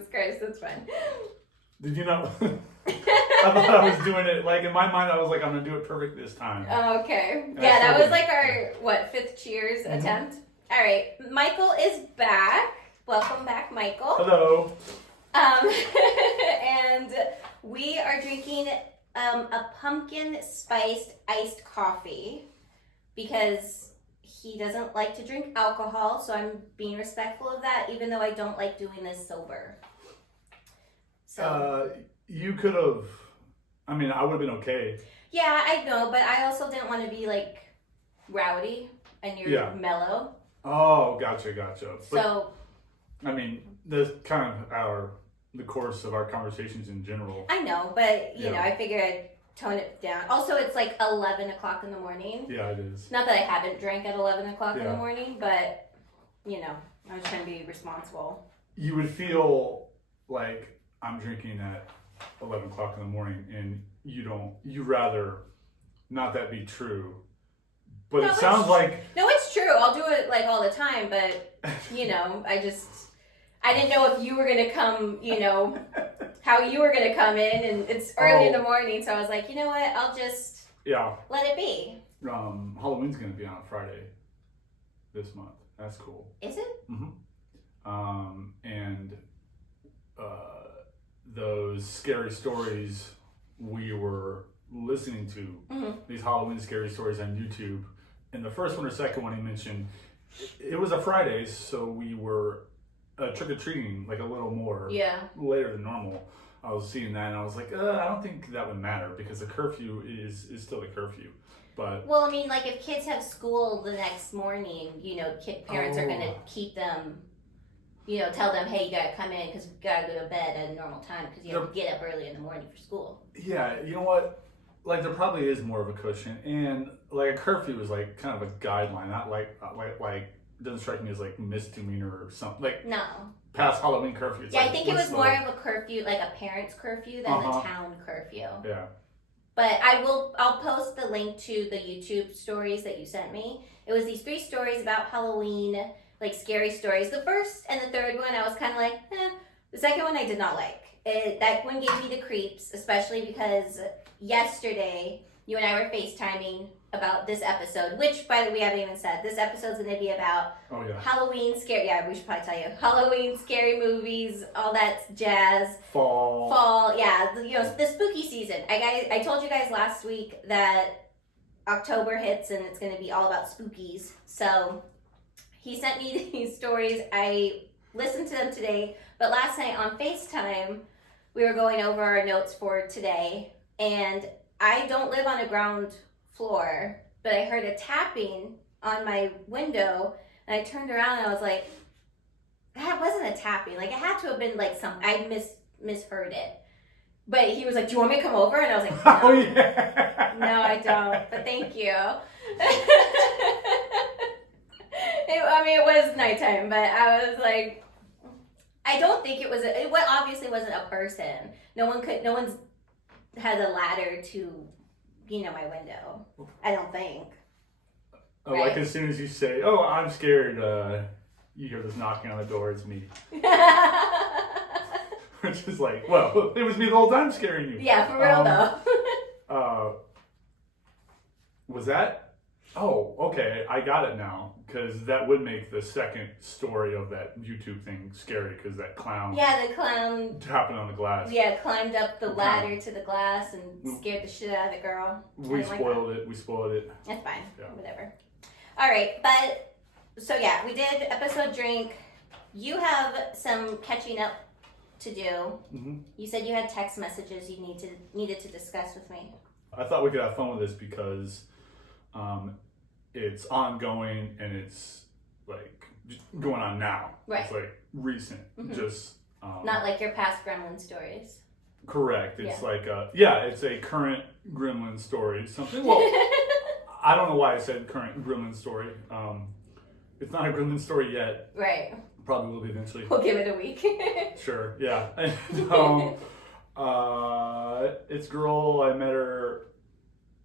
Jesus Christ, that's fine. Did you know? I thought I was doing it, like, in my mind, I was like, I'm going to do it perfect this time. Okay. And Yeah, that was like our, 5th Cheers attempt? All right. Michael is back. Welcome back, Michael. Hello. And we are drinking a pumpkin spiced iced coffee because he doesn't like to drink alcohol, so I'm being respectful of that, even though I don't like doing this sober. So you could have, I mean, I would have been okay. yeah, I know, but I also didn't want to be like rowdy and you're mellow. Oh, gotcha. But, So I mean, that's kind of the course of our conversations in general. I know, but you know, I figured I'd tone it down. Also, it's like 11 o'clock in the morning. Yeah, it is. Not that I haven't drank at 11 o'clock in the morning, but you know, I was trying to be responsible. You would feel like I'm drinking at 11 o'clock in the morning and you rather not that be true. But it sounds like... No, it's true. I'll do it like all the time, but you know, I didn't know if you were going to come, you know, how you were going to come in, and it's early in the morning, so I was like, you know what, I'll just let it be. Halloween's going to be on Friday this month. That's cool. Is it? Mm-hmm. And those scary stories we were listening to, these Halloween scary stories on YouTube, and the first one or second one he mentioned, it was a Friday, so we were trick-or-treating like a little more later than normal. I was seeing that and I was like, I don't think that would matter because the curfew is still the curfew. But well, I mean, like if kids have school the next morning, you know, parents are going to keep them, you know, tell them, hey, you got to come in because we got to go to bed at a normal time because you have to get up early in the morning for school. Yeah, you know what? Like there probably is more of a cushion, and like a curfew is like kind of a guideline, not like it doesn't strike me as like misdemeanor or something. Like no. Past Halloween curfew. Yeah, I think it was more of a curfew, like a parent's curfew than the town curfew. Yeah. But I'll post the link to the YouTube stories that you sent me. It was these 3 stories about Halloween, like scary stories. The first and the third one, I was kind of like, The second one I did not like. That one gave me the creeps, especially because yesterday you and I were FaceTiming about this episode, which, by the way, we haven't even said. This episode's going to be about Halloween scary. Yeah, we should probably tell you. Halloween scary movies, all that jazz. Fall. Yeah, you know, the spooky season. I told you guys last week that October hits and it's going to be all about spookies. So he sent me these stories. I listened to them today, but last night on FaceTime, we were going over our notes for today, and I don't live on a ground floor, but I heard a tapping on my window, and I turned around and I was like, that wasn't a tapping. Like, it had to have been like I misheard it. But he was like, do you want me to come over? And I was like, no. Oh, yeah. No, I don't, but thank you. It was nighttime, but I was like, I don't think it was, it obviously wasn't a person. No one's has a ladder to, you know, my window. I don't think. Oh, right? Like as soon as you say, oh, I'm scared, you hear this knocking on the door, it's me. Which is like, well, it was me the whole time scaring you. Yeah, for real though. Was that? Oh, okay, I got it now. Because that would make the second story of that YouTube thing scary, because that clown... Yeah, the clown... Tapping on the glass. Yeah, climbed up the ladder to the glass and scared the shit out of the girl. We spoiled it. That's fine. Yeah. Whatever. All right, but... So yeah, we did episode drink. You have some catching up to do. Mm-hmm. You said you had text messages you needed to discuss with me. I thought we could have fun with this because... it's ongoing and it's like going on now. Right. It's like recent. Mm-hmm. Just not like your past Gremlin stories. Correct. It's like it's a current Gremlin story. Something. Well, I don't know why I said current Gremlin story. It's not a Gremlin story yet. Right. Probably will be eventually. We'll give it a week. Sure. Yeah. It's a girl. I met her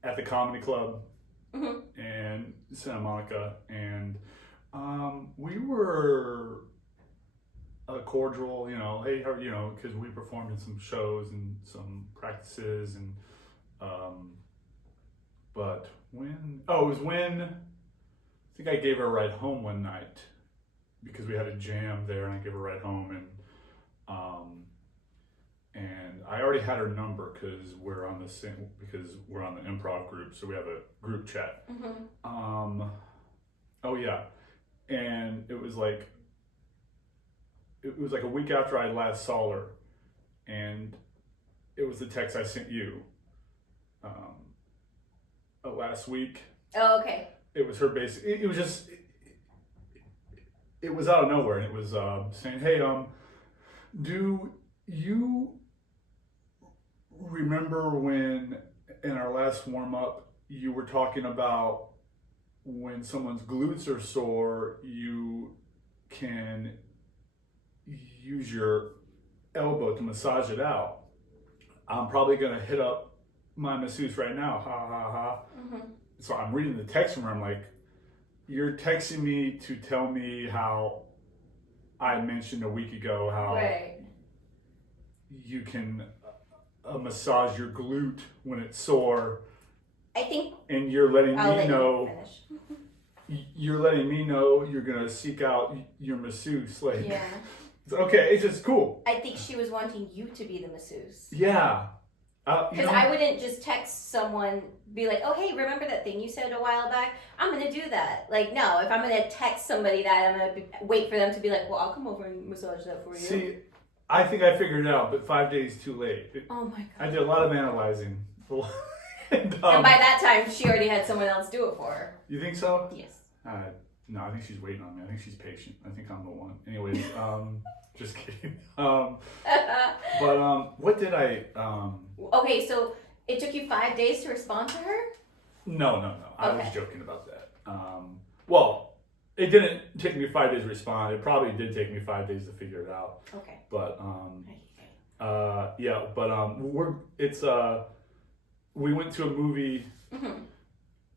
at the comedy club. Mm-hmm. And Santa Monica, and we were a cordial, hey, how, because we performed in some shows and some practices but it was when I think I gave her a ride home one night because we had a jam there and I gave her a ride home and I already had her number because we're on the improv group, so we have a group chat. Oh yeah, and it was like a week after I last saw her, and it was the text I sent you last week. Oh, okay. It was her basic. It was just. It was out of nowhere, and it was saying, "Hey, do you remember when in our last warm up you were talking about when someone's glutes are sore, you can use your elbow to massage it out. I'm probably gonna hit up my masseuse right now. Ha ha ha." So I'm reading the text from her. I'm like, "You're texting me to tell me how I mentioned a week ago how you can massage your glute when it's sore." I think. And you're letting me know. Finish. You're letting me know you're gonna seek out your masseuse. Like, yeah. Okay, it's just cool. I think she was wanting you to be the masseuse. Yeah. Because I wouldn't just text someone, be like, "Oh, hey, remember that thing you said a while back? I'm going to do that." Like, no, if I'm going to text somebody that, I'm going to wait for them to be like, "Well, I'll come over and massage that for you." See, I think I figured it out, but 5 days too late. Oh my God. I did a lot of analyzing. And by that time, she already had someone else do it for her. You think so? Yes. No, I think she's waiting on me. I think she's patient. I think I'm the one. Anyways, just kidding. But what did I? Okay, so it took you 5 days to respond to her? No. I was joking about that. Well, it didn't take me 5 days to respond. It probably did take me 5 days to figure it out. Okay. But yeah. But we went to a movie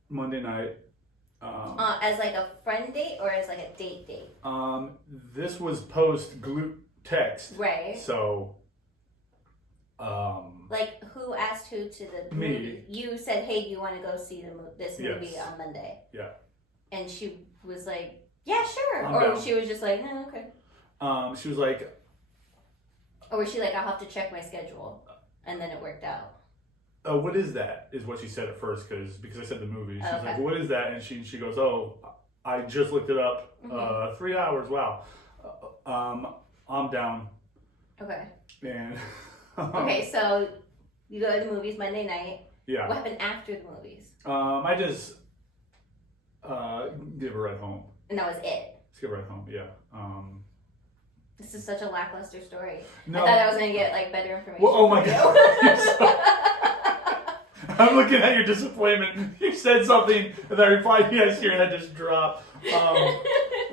Monday night. As like a friend date or as like a date? This was post glute text. Right. So. Like who asked who to the me. movie? You said, "Hey, do you want to go see this movie Yes. on Monday?" Yeah. And she was like, "Yeah, sure." I'm or down. she was just like, "No, okay." She was like. Or was she like, "I'll have to check my schedule," and then it worked out? What is that? Is what she said at first because I said the movie. She was Okay. like, "What is that?" And she goes, "Oh, I just looked it up. 3 hours. Wow. I'm down." Okay. And. Okay, so you go to the movies Monday night. Yeah. What happened after the movies? I just give her a ride home. And that was it. Just give her a ride home. Yeah. This is such a lackluster story. No. I thought I was gonna get like better information. Well, oh my from God. I'm looking at your disappointment. You said something, and I replied, "Yes." Your head just dropped.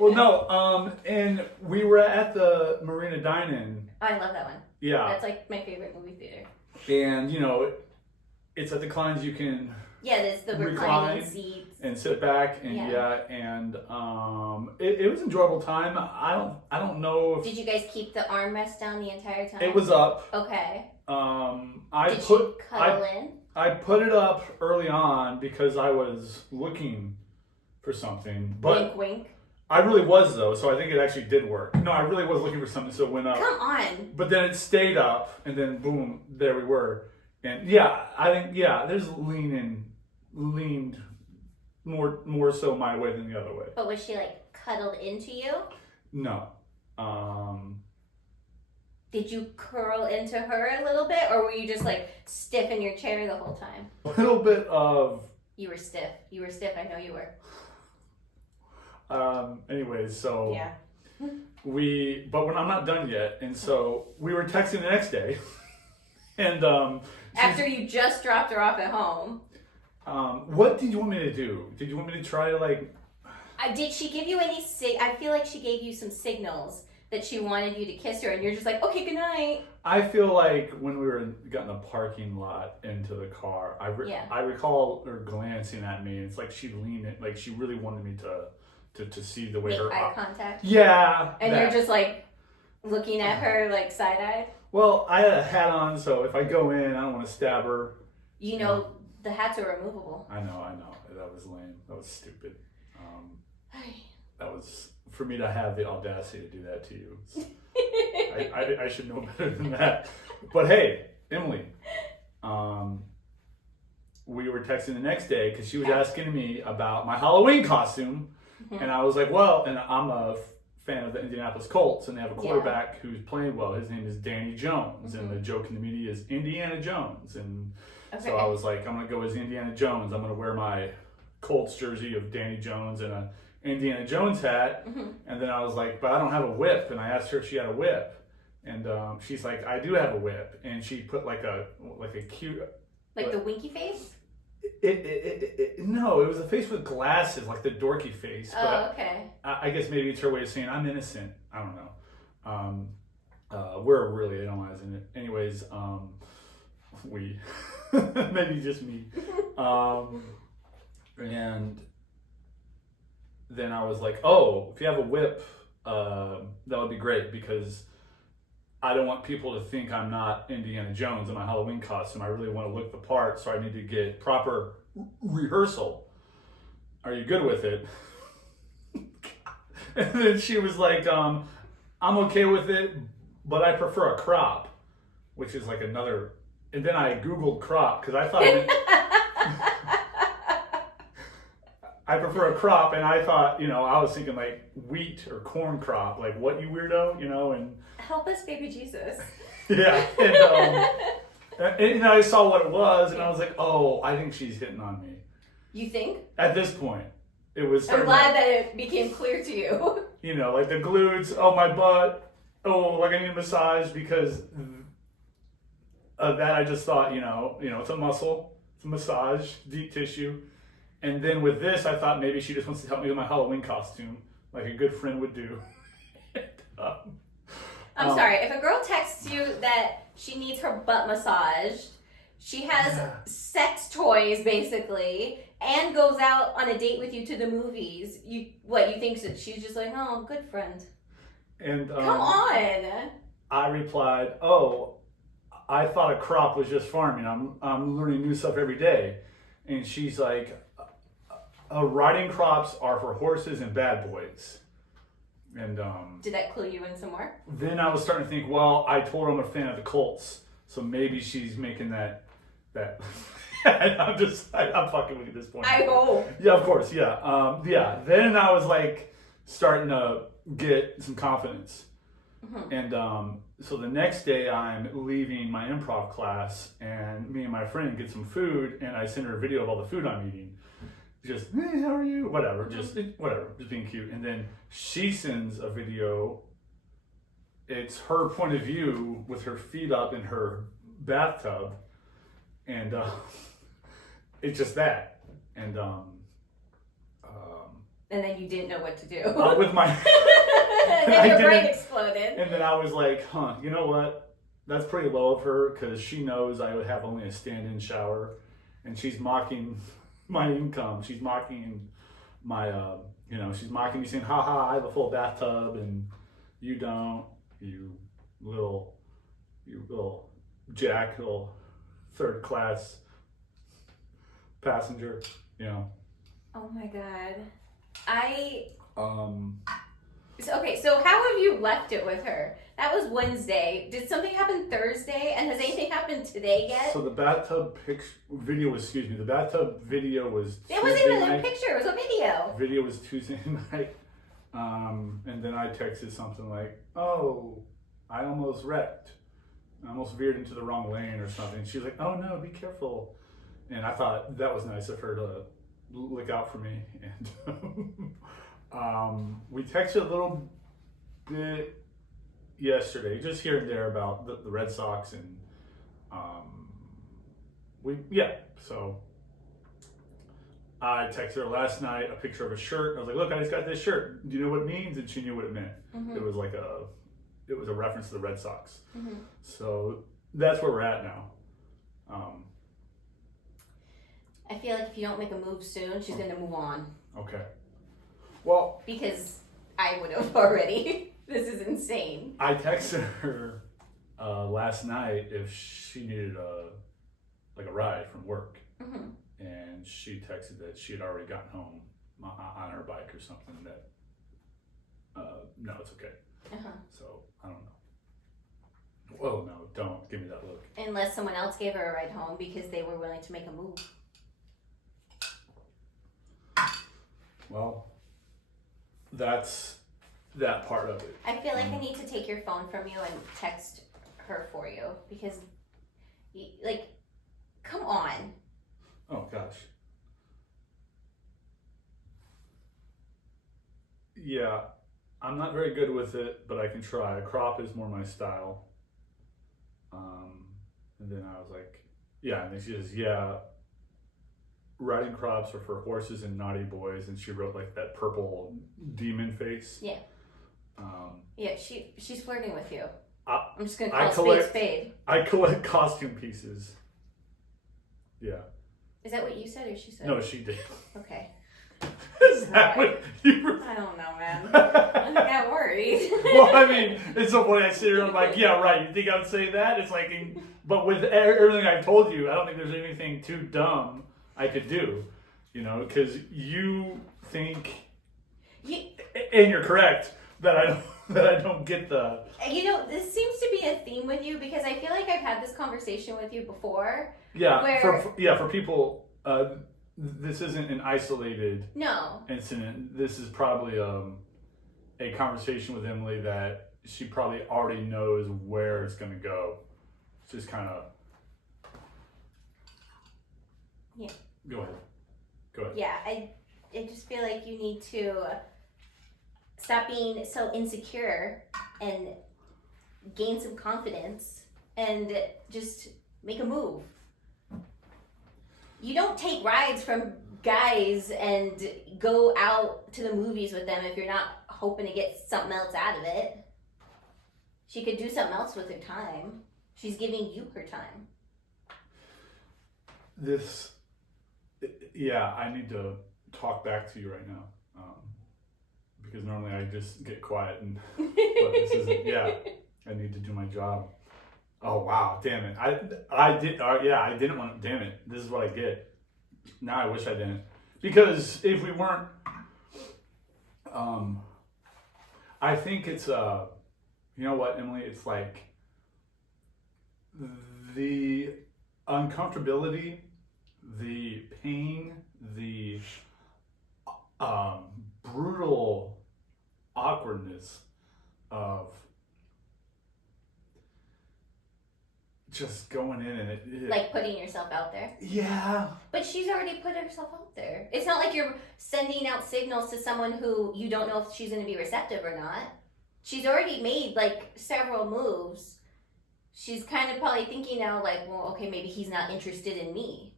Well, no. And we were at the Marina Dine-In. Oh, I love that one. Yeah. That's like my favorite movie theater. And it's at the Kleins you can Yeah, there's the reclining seats. and sit back and it was an enjoyable time. I don't know if Did you guys keep the armrest down the entire time? it was up. Okay. Did you cuddle in? I put it up early on because I was looking for something. But Wink, wink. I really was though, so I think it actually did work. No, I really was looking for something, so it went up. Come on. But then it stayed up, and then boom, there we were. And yeah, I think there's leaned more so my way than the other way. But was she like cuddled into you? No. Did you curl into her a little bit, or were you just like stiff in your chair the whole time? A little bit of. You were stiff. You were stiff. I know you were. Anyways, so yeah. but when I'm not done yet, and so we were texting the next day, and after you just dropped her off at home. What did you want me to do? Did you want me to try to like? Did she give you any I feel like she gave you some signals that she wanted you to kiss her, and you're just like, okay, good night. I feel like when we got in the parking lot into the car, I recall her glancing at me. It's like she leaned it, like she really wanted me to see the way make her eye contact. Yeah. And you're just like, Looking at her like side-eyed. Well, I had a hat on, so if I go in, I don't want to stab her. You know, the hats are removable. I know. That was lame. That was stupid. That was for me to have the audacity to do that to you. I should know better than that. But hey, Emily, we were texting the next day because she was asking me about my Halloween costume, and I was like, well, and I'm a fan of the Indianapolis Colts, and they have a quarterback who's playing well. His name is Danny Jones, and the joke in the media is Indiana Jones, and so I was like, I'm gonna go as Indiana Jones. I'm gonna wear my Colts jersey of Danny Jones and a Indiana Jones hat, and then I was like, but I don't have a whip, and I asked her if she had a whip, and she's like, I do have a whip, and she put like a cute, like the winky face. No, it was a face with glasses, like the dorky face. Oh, okay. I guess maybe it's her way of saying I'm innocent. I don't know. We're really analyzing it. Anyways, we maybe just me. And then I was like, oh, if you have a whip, that would be great because I don't want people to think I'm not Indiana Jones in my Halloween costume. I really want to look the part, so I need to get proper rehearsal. Are you good with it? And then she was like, I'm okay with it, but I prefer a crop, which is like another. And then I Googled crop because I thought I prefer a crop, and I thought, I was thinking like wheat or corn crop, like what, you weirdo, and help us, baby Jesus. Yeah, and I saw what it was, and I was like, oh, I think she's hitting on me. You think? At this point, it was. I'm glad that it became clear to you. Like the glutes, oh my butt, oh like I need a massage because of that. I just thought, it's a muscle, it's a massage, deep tissue. And then with this, I thought maybe she just wants to help me with my Halloween costume, like a good friend would do. I'm sorry, if a girl texts you that she needs her butt massaged, she has sex toys basically, and goes out on a date with you to the movies, you think that she's just like, oh, good friend. And come on. I replied, oh, I thought a crop was just farming. I'm learning new stuff every day. And she's like, riding crops are for horses and bad boys. And did that clue you in some more? Then I was starting to think, well, I told her I'm a fan of the Colts, so maybe she's making that. I'm fucking with you at this point. I hope. Yeah, of course. Yeah. Then I was like starting to get some confidence, and so the next day I'm leaving my improv class, and me and my friend get some food, and I send her a video of all the food I'm eating. Just, hey, how are you? Whatever, just being cute. And then she sends a video. It's her point of view with her feet up in her bathtub, and it's just that. And then you didn't know what to do. With my, and then your brain exploded. And then I was like, you know what? That's pretty low of her because she knows I would have only a stand-in shower, and she's mocking my income. She's mocking my, she's mocking me saying, ha, I have a full bathtub and you don't, you little jack, little third class passenger, Oh my God. Okay, so how have you left it with her? That was Wednesday. Did something happen Thursday? And has anything happened today yet? So the bathtub video was Tuesday It wasn't even a picture, it was a video. Video was Tuesday night. And then I texted something like, oh, I almost wrecked. I almost veered into the wrong lane or something. She's like, oh no, be careful. And I thought that was nice of her to look out for me. And we texted a little bit yesterday, just here and there about the Red Sox, and so I texted her last night a picture of a shirt. I was like, look, I just got this shirt. Do you know what it means? And she knew what it meant. It was a reference to the Red Sox. So that's where we're at now. I feel like if you don't make a move soon, she's going to move on. Okay. Well, because I would have already. This is insane. I texted her last night if she needed a ride from work, and she texted that she had already gotten home on her bike or something. That no, it's okay. So I don't know. Oh no, don't give me that look. Unless someone else gave her a ride home because they were willing to make a move. Well, that's that part of it. I feel like I need to take your phone from you and text her for you because, like, come on. Oh gosh. Yeah, I'm not very good with it, but I can try. A crop is more my style. And then I was like, yeah, and then she says, yeah, riding crops are for horses and naughty boys, and she wrote like that purple demon face. Yeah. Yeah, she's flirting with you. I'm just gonna call a spade. I collect costume pieces. Yeah. Is that what you said or she said? No, she did. Okay. Is that what you were? I don't know, man. I got worried. Well, I mean, it's so funny. I sit here and I'm like, yeah, right. You think I would say that? It's like, but with everything I told you, I don't think there's anything too dumb I could do, you know, because you think, and you're correct that I don't get the. You know, this seems to be a theme with you because I feel like I've had this conversation with you before. Yeah, where, for people, this isn't an isolated incident. This is probably a conversation with Emily that she probably already knows where it's going to go. It's just kind of. Yeah. Go ahead. Yeah, I just feel like you need to stop being so insecure and gain some confidence and just make a move. You don't take rides from guys and go out to the movies with them if you're not hoping to get something else out of it. She could do something else with her time. She's giving you her time. Yeah, I need to talk back to you right now. Because normally I just get quiet but this isn't, I need to do my job. Oh wow, damn it. I didn't want to, damn it. This is what I get. Now I wish I didn't. Because if we weren't, I think it's, you know what, Emily, it's like the uncomfortability, the pain, the brutal awkwardness of just going in and it like putting yourself out there. Yeah. But she's already put herself out there. It's not like you're sending out signals to someone who you don't know if she's going to be receptive or not. She's already made like several moves. She's kind of probably thinking now like, well, okay, maybe he's not interested in me.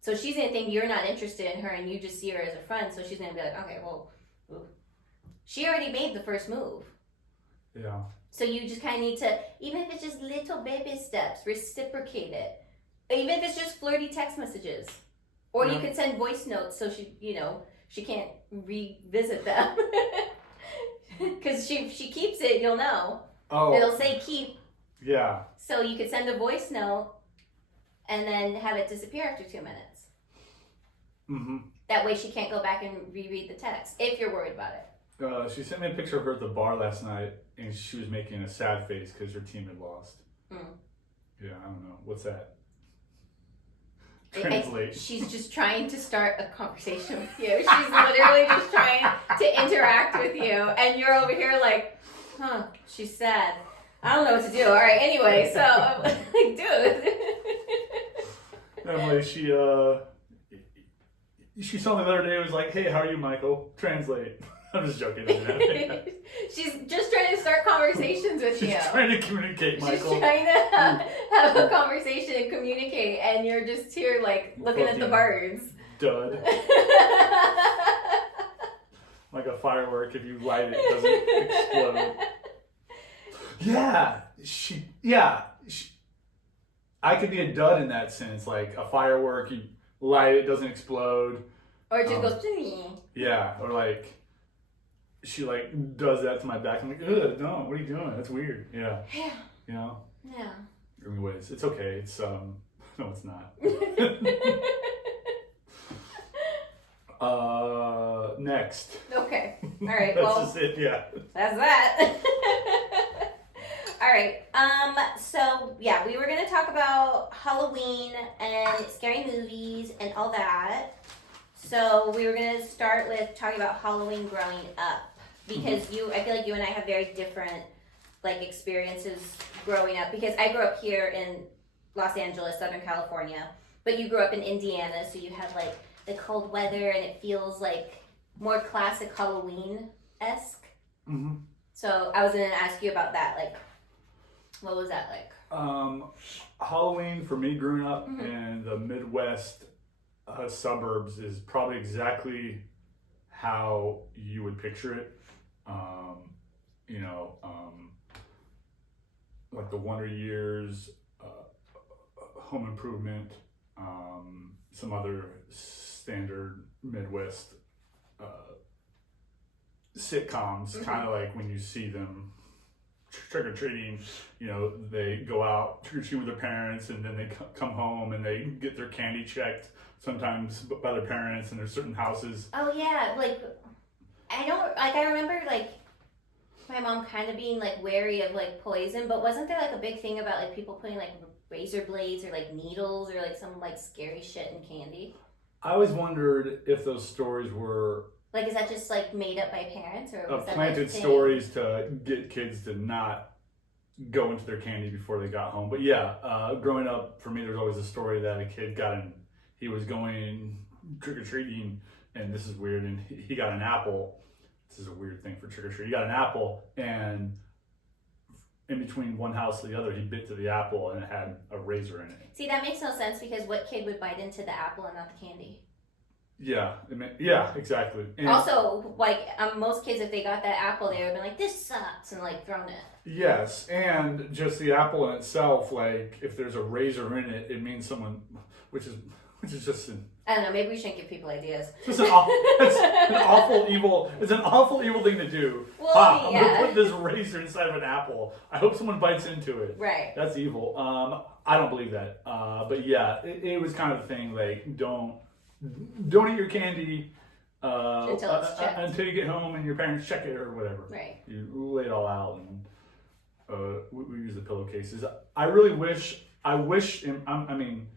So she's going to think you're not interested in her and you just see her as a friend. So she's going to be like, okay, well, she already made the first move. Yeah. So you just kind of need to, even if it's just little baby steps, reciprocate it. Even if it's just flirty text messages. Or you could send voice notes so she, she can't revisit them. Because if she keeps it, you'll know. Oh. It'll say keep. Yeah. So you could send a voice note and then have it disappear after 2 minutes. Mm-hmm. That way she can't go back and reread the text, if you're worried about it. She sent me a picture of her at the bar last night, and she was making a sad face because her team had lost. Yeah, I don't know. What's that? Translate. She's just trying to start a conversation with you. She's literally just trying to interact with you, and you're over here like, she's sad. I don't know what to do. All right, anyway, so I'm like, dude. Emily, she saw me the other day and was like, hey, how are you, Michael? Translate. I'm just joking. She's just trying to start conversations with you. She's trying to communicate, Michael. She's trying to have a conversation and communicate, and you're just here like looking at the birds. Dud. Like a firework, if you light it, it doesn't explode. I could be a dud in that sense. Like a firework, you light it, doesn't explode. Or it just goes. Yeah, or like she like does that to my back. I'm like, ugh, no, what are you doing? That's weird. Yeah. Yeah. You know? Yeah. Anyways, it's okay. It's no, it's not. Next. Okay. All right. That's Well, just it. Yeah. that's that. All right. So yeah, we were gonna talk about Halloween and scary movies and all that. So we were gonna start with talking about Halloween growing up because I feel like you and I have very different like experiences growing up because I grew up here in Los Angeles, Southern California, but you grew up in Indiana, so you have like the cold weather and it feels like more classic Halloween-esque. Mm-hmm. So I was gonna ask you about that. Like, what was that like? Halloween for me growing up in the Midwest suburbs is probably exactly how you would picture it. You know, like the Wonder Years, Home Improvement, some other standard Midwest sitcoms, kind of like when you see them trick-or-treating, you know, they go out trick-or-treating with their parents and then they come home and they get their candy checked sometimes by their parents, and there's certain houses. Oh yeah, like I remember like my mom kind of being like wary of like poison, but wasn't there like a big thing about like people putting like razor blades or like needles or like some like scary shit in candy? I always wondered if those stories were like, is that just like made up by parents or was that planted like, stories to get kids to not go into their candy before they got home? But yeah, growing up for me, there was always a story that a kid he was going trick-or-treating, and this is weird, and he got an apple. This is a weird thing for trick-or-treat. He got an apple, and in between one house and the other, he bit to the apple, and it had a razor in it. See, that makes no sense because what kid would bite into the apple and not the candy? Yeah, yeah, exactly. And also, like most kids, if they got that apple, they would have been like, "This sucks," and like thrown it. Yes, and just the apple in itself, like if there's a razor in it, it means someone, which is just I don't know. Maybe we shouldn't give people ideas. It's an awful evil. It's an awful evil thing to do. Well, I'm gonna put this razor inside of an apple. I hope someone bites into it. Right. That's evil. I don't believe that. But yeah, it was kind of the thing. Like, don't eat your candy until you get home and your parents check it or whatever. Right. You lay it all out, and we use the pillowcases. I really wish. I mean.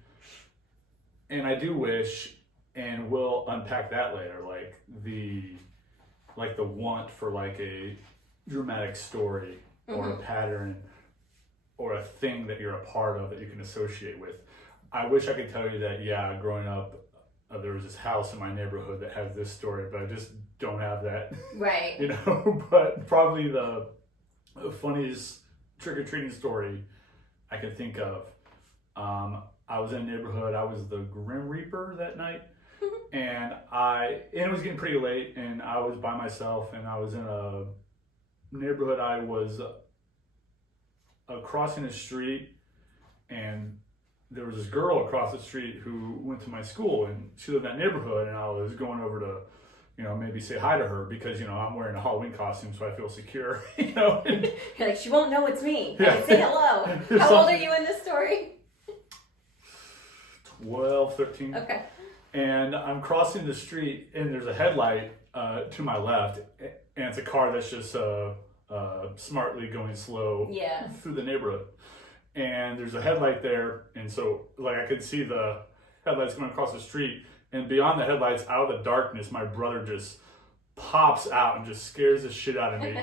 And I do wish, and we'll unpack that later, like the want for like a dramatic story or a pattern or a thing that you're a part of that you can associate with. I wish I could tell you that, yeah, growing up, there was this house in my neighborhood that has this story, but I just don't have that. Right. You know, but probably the funniest trick-or-treating story I can think of. I was in a neighborhood. I was the Grim Reaper that night, and it was getting pretty late, and I was by myself, and I was in a neighborhood. I was crossing a street, and there was this girl across the street who went to my school, and she lived in that neighborhood, and I was going over to, you know, maybe say hi to her because, you know, I'm wearing a Halloween costume, so I feel secure, you know. And, you're like, she won't know it's me. Yeah. I can say hello. How old are you in this story? 12, 13. Okay. And I'm crossing the street, and there's a headlight to my left, and it's a car that's just smartly going slow through the neighborhood. And there's a headlight there, and so like I could see the headlights going across the street, and beyond the headlights, out of the darkness, my brother just pops out and just scares the shit out of me,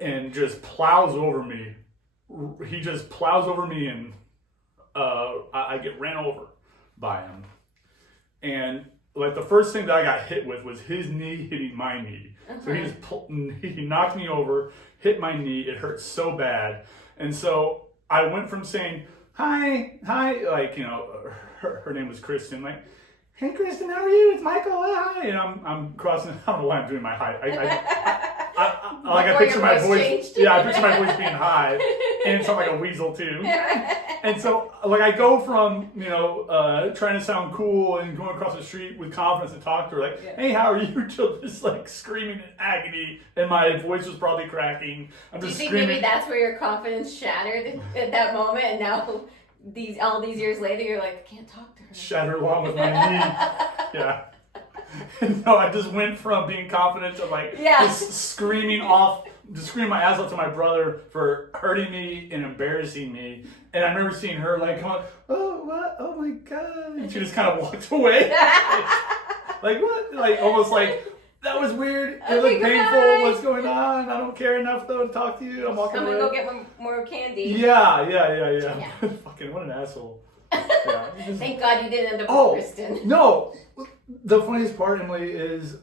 and just plows over me. He just plows over me, and I get ran over by him. And like the first thing that I got hit with was his knee hitting my knee. So he knocked me over, hit my knee. It hurt so bad. And so I went from saying, hi, like, you know, her name was Kristen, like, hey Kristen, how are you? It's Michael, hi. And I'm crossing, I don't know why I'm doing my hi. I picture my voice. Yeah, I picture my voice being high. and sound like a weasel too. And so, like, I go from, trying to sound cool and going across the street with confidence and talk to her, like, hey, how are you? To just, like, screaming in agony, and my voice was probably cracking. I'm Do you just think screaming. maybe that's where your confidence shattered at that moment, and now all these years later, you're like, I can't talk to her. Shattered along with my knee. Yeah. No, I just went from being confident to, like, just screaming my ass off to my brother for hurting me and embarrassing me. And I remember seeing her, like, come on, oh, what? Oh, my God. And she just kind of walked away. Like, what? Like, almost like, that was weird. It looked painful. What's going on? I don't care enough, though, to talk to you. I'm walking away. I'm going to go get more candy. Yeah. Fucking, what an asshole. Yeah, Thank God you didn't end up with Kristen. No. The funniest part, Emily, is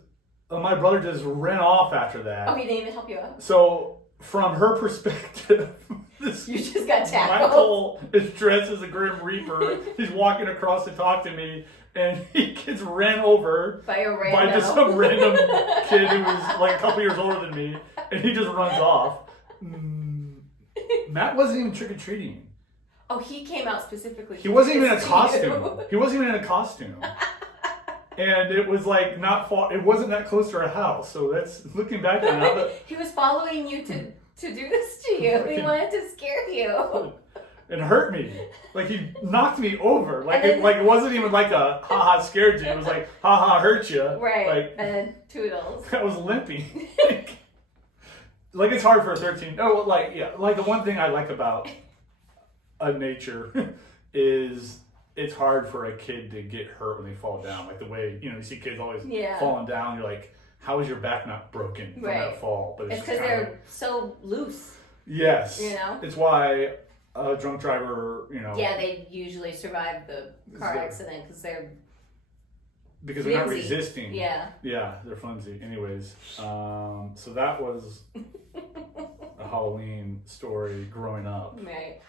my brother just ran off after that. Oh, he didn't even help you out? So, from her perspective, you just got tackled. Michael is dressed as a Grim Reaper. He's walking across to talk to me, and he gets ran over by just some random kid who was like a couple years older than me, and he just runs off. Matt wasn't even trick-or-treating. Oh, he came out specifically. He wasn't even in a costume. He wasn't even in a costume. And it was like not far. It wasn't that close to our house. So that's looking back on it. He was following you to do this to you. He wanted to scare you. It hurt me. Like he knocked me over. Like it wasn't even like a haha scared you. It was like haha hurt you. Right. Like, and then toodles. I was limping. Like it's hard for a 13. Oh, like yeah. Like the one thing I like about nature is it's hard for a kid to get hurt when they fall down. Like the way, you see kids always falling down. You're like, how is your back not broken from that fall? But it's because they're so loose. Yes. It's why a drunk driver, Yeah, they usually survive the car accident because they're not resisting. Yeah. Yeah, they're flimsy. Anyways, so that was a Halloween story growing up. Right.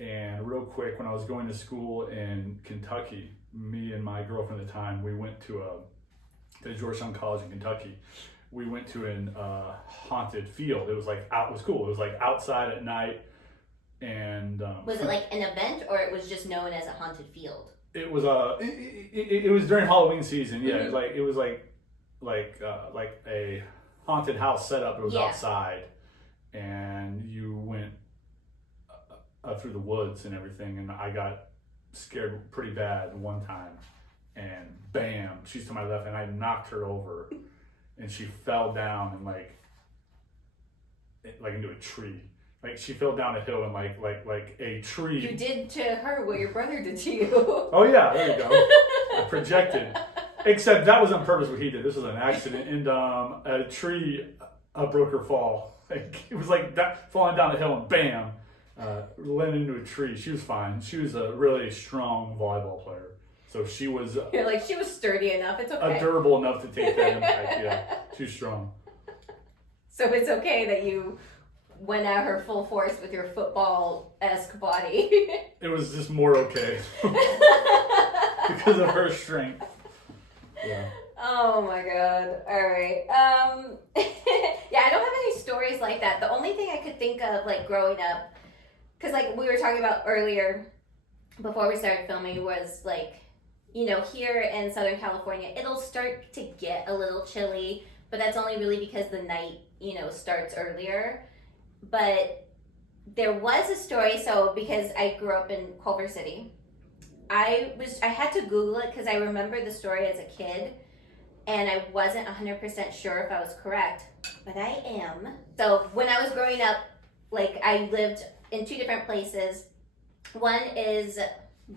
And real quick, when I was going to school in Kentucky, me and my girlfriend at the time, we went to Georgetown College in Kentucky. We went to an haunted field. It was like it was cool. It was like outside at night, and was it like an event, or it was just known as a haunted field? It was it was during Halloween season. Yeah, mm-hmm. it was like a haunted house setup. It was outside, and you went through the woods and everything, and I got scared pretty bad one time, and bam, she's to my left, and I knocked her over, and she fell down and like into a tree. Like she fell down a hill and like a tree. You did to her what your brother did to you. Oh yeah, there you go. I projected. Except that was on purpose what he did. This was an accident, and a tree broke her fall. Like it was like that falling down a hill and bam. Landed into a tree. She was fine. She was a really strong volleyball player. So she was... You're like, she was sturdy enough. It's okay. Durable enough to take that impact. Yeah, she was strong. So it's okay that you went at her full force with your football-esque body. It was just more okay. Because of her strength. Yeah. Oh my God. All right. Yeah, I don't have any stories like that. The only thing I could think of, like, growing up, because, like, we were talking about earlier, before we started filming, was, like, here in Southern California, it'll start to get a little chilly, but that's only really because the night, starts earlier. But there was a story, so because I grew up in Culver City, I had to Google it because I remember the story as a kid, and I wasn't 100% sure if I was correct, but I am. So when I was growing up, like, I lived in two different places. One is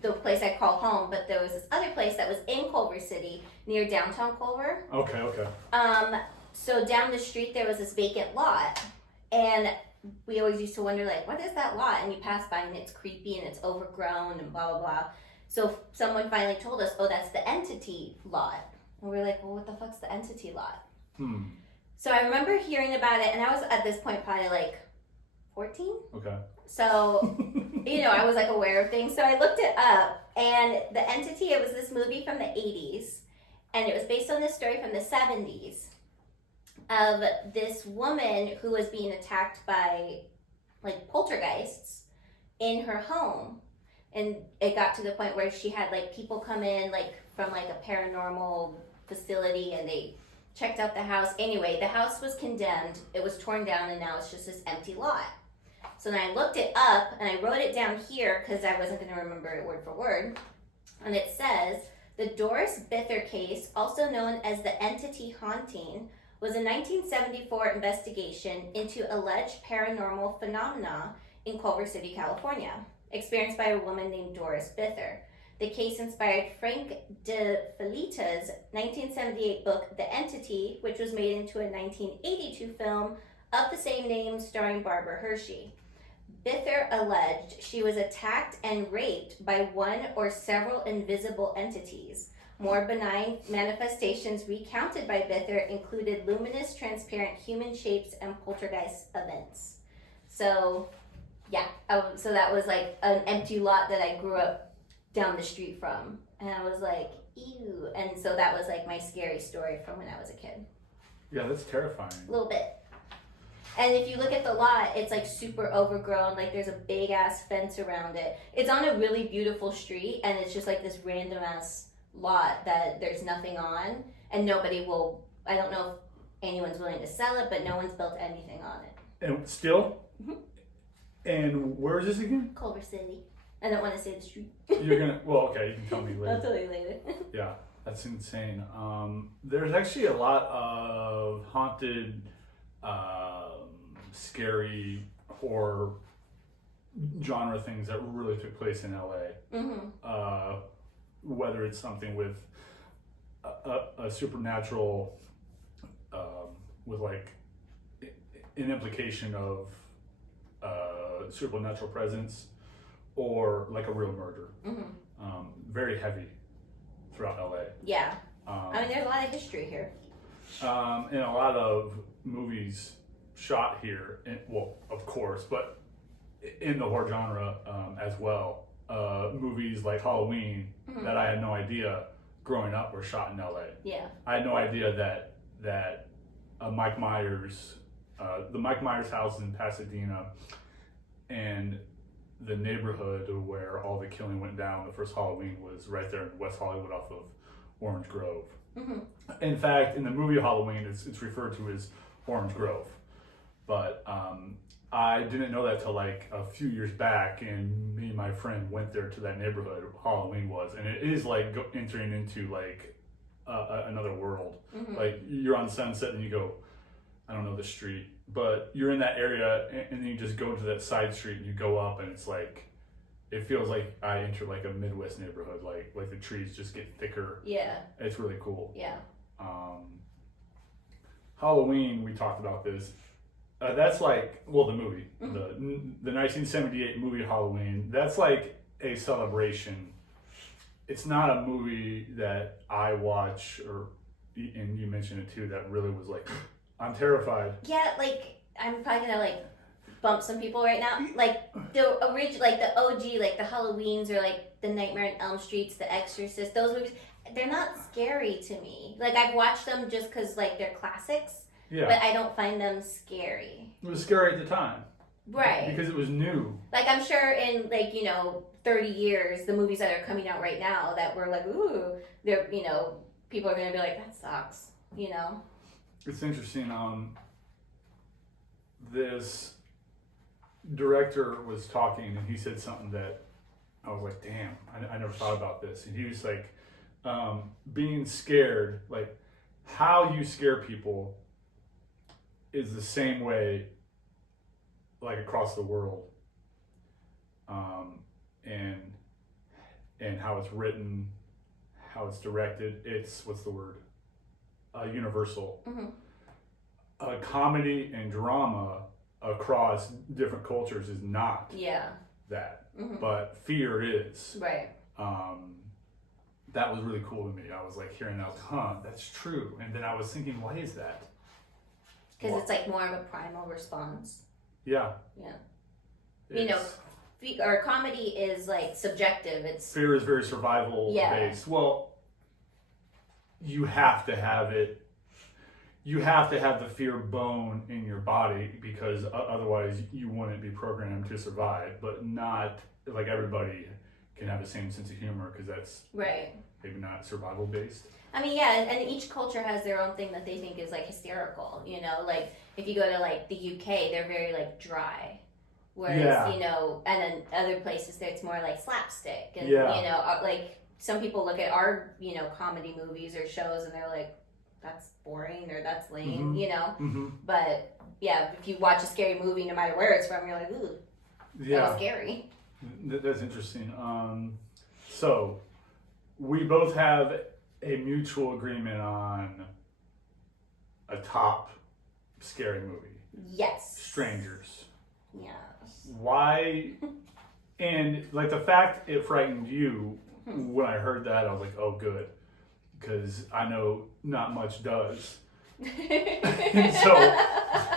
the place I call home, but there was this other place that was in Culver City near downtown Culver. Okay. So down the street there was this vacant lot, and we always used to wonder, like, what is that lot? And you pass by and it's creepy and it's overgrown and blah blah blah. So someone finally told us, oh, that's the entity lot. And we were like, well, what the fuck's the entity lot? So I remember hearing about it, and I was at this point probably like 14. Okay. So, I was like aware of things. So I looked it up, and the entity, it was this movie from the 80s, and it was based on this story from the 70s of this woman who was being attacked by like poltergeists in her home. And it got to the point where she had like people come in like from like a paranormal facility and they checked out the house. Anyway, the house was condemned. It was torn down and now it's just this empty lot. So then I looked it up and I wrote it down here because I wasn't going to remember it word for word. And it says, the Doris Bither case, also known as the entity haunting, was a 1974 investigation into alleged paranormal phenomena in Culver City, California, experienced by a woman named Doris Bither. The case inspired Frank de Felita's 1978 book, The Entity, which was made into a 1982 film of the same name starring Barbara Hershey. Bither alleged she was attacked and raped by one or several invisible entities. More benign manifestations recounted by Bither included luminous, transparent human shapes and poltergeist events. So, yeah, so that was like an empty lot that I grew up down the street from. And I was like, ew. And so that was like my scary story from when I was a kid. Yeah, that's terrifying. A little bit. And if you look at the lot, it's like super overgrown. Like there's a big ass fence around it. It's on a really beautiful street, and it's just like this random ass lot that there's nothing on, and nobody will. I don't know if anyone's willing to sell it, but no one's built anything on it. And still? Mm-hmm. And where is this again? Culver City. I don't want to say the street. You're gonna. Well, okay, you can tell me later. I'll tell you later. Yeah, that's insane. There's actually a lot of haunted, scary horror genre things that really took place in LA. Mm-hmm. Whether it's something with a supernatural, with like an implication of supernatural presence, or like a real murder. Mm-hmm. Very heavy throughout LA. Yeah. I mean, there's a lot of history here. And a lot of movies shot here, well, of course, but in the horror genre as well. Movies like Halloween, Mm-hmm. that I had no idea growing up were shot in LA. Yeah. I had no idea that Mike Myers, the Mike Myers house in Pasadena, and the neighborhood where all the killing went down the first Halloween was right there in West Hollywood off of Orange Grove. Mm-hmm. In fact, in the movie Halloween, it's referred to as Orange Grove. But I didn't know that till like a few years back, and me and my friend went there to that neighborhood Halloween was, and it is like entering into like another world. Mm-hmm. Like you're on Sunset and you go, I don't know the street, but you're in that area, and then you just go to that side street and you go up, and it's like, it feels like I enter like a Midwest neighborhood, like the trees just get thicker. Yeah. It's really cool. Yeah. Halloween, we talked about this. That's like, well, the movie, Mm-hmm. the 1978 movie Halloween. That's like a celebration. It's not a movie that I watch, and you mentioned it too, that really was like, I'm terrified. Yeah, like I'm probably gonna like bump some people right now. Like the original, like the OG, like the Halloweens or like the Nightmare on Elm Streets, The Exorcist. Those movies, they're not scary to me. Like I've watched them just because like they're classics. Yeah. But I don't find them scary. It was scary at the time. Right. Because it was new. Like I'm sure in like, 30 years, the movies that are coming out right now that we're like, ooh, they're, people are gonna be like, that sucks, It's interesting. This director was talking, and he said something that I was like, damn, I never thought about this. And he was like, being scared, like how you scare people is the same way, like across the world, and how it's written, how it's directed. It's, what's the word? Universal. Mm-hmm. Comedy and drama across different cultures is not that, Mm-hmm. but fear is. Right. That was really cool to me. I was like hearing that, that's true. And then I was thinking, why is that? Because it's like more of a primal response. Yeah. Yeah. Or comedy is like subjective. It's fear is very survival based. Well, you have to have it. you have to have the fear bone in your body because otherwise you wouldn't be programmed to survive. But not like everybody can have the same sense of humor because that's right. maybe not survival based. I mean, yeah, and each culture has their own thing that they think is like hysterical. You know, like if you go to like the UK, they're very like dry. Whereas, you know, and then other places it's more like slapstick. And, you know, like some people look at our, you know, comedy movies or shows and they're like, that's boring or that's lame, you know? But yeah, if you watch a scary movie, no matter where it's from, you're like, ooh, that was scary. That's interesting. So we both have a mutual agreement on a top scary movie. Yes. Strangers. Yes. Why? And like the fact it frightened you when I heard that, I was like, oh, good. Because I know not much does. So,